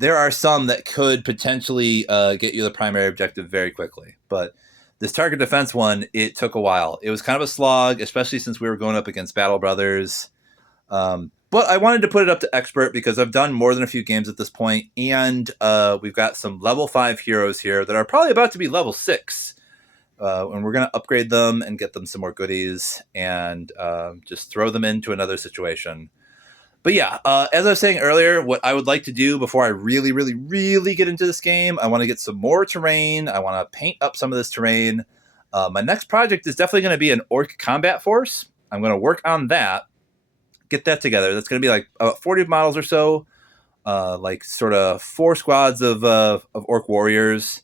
there are some that could potentially get you the primary objective very quickly, but this target defense one, it took a while. It was kind of a slog, especially since we were going up against Battle Brothers. But I wanted to put it up to expert because I've done more than a few games at this point, and we've got some level 5 heroes here that are probably about to be level 6. And we're going to upgrade them and get them some more goodies and just throw them into another situation. But yeah, as I was saying earlier, what I would like to do before I really, really, really get into this game, I want to get some more terrain. I want to paint up some of this terrain. My next project is definitely going to be an orc combat force. I'm going to work on that, get that together. That's going to be like about 40 models or so, like sort of 4 squads of orc warriors.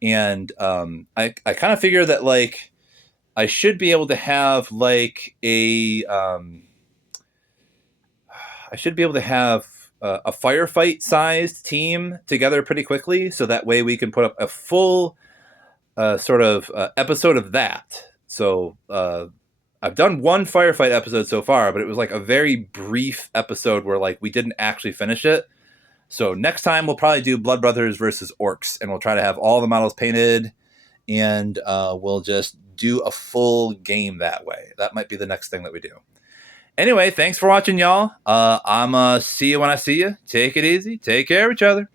And I kind of figure that like I should be able to have like a firefight sized team together pretty quickly, so that way we can put up a full sort of episode of that. So I've done one firefight episode so far, but it was like a very brief episode where like we didn't actually finish it. So next time we'll probably do Blood Brothers versus Orcs, and we'll try to have all the models painted, and we'll just do a full game that way. That might be the next thing that we do. Anyway, thanks for watching, y'all. I'm see you when I see you. Take it easy. Take care of each other.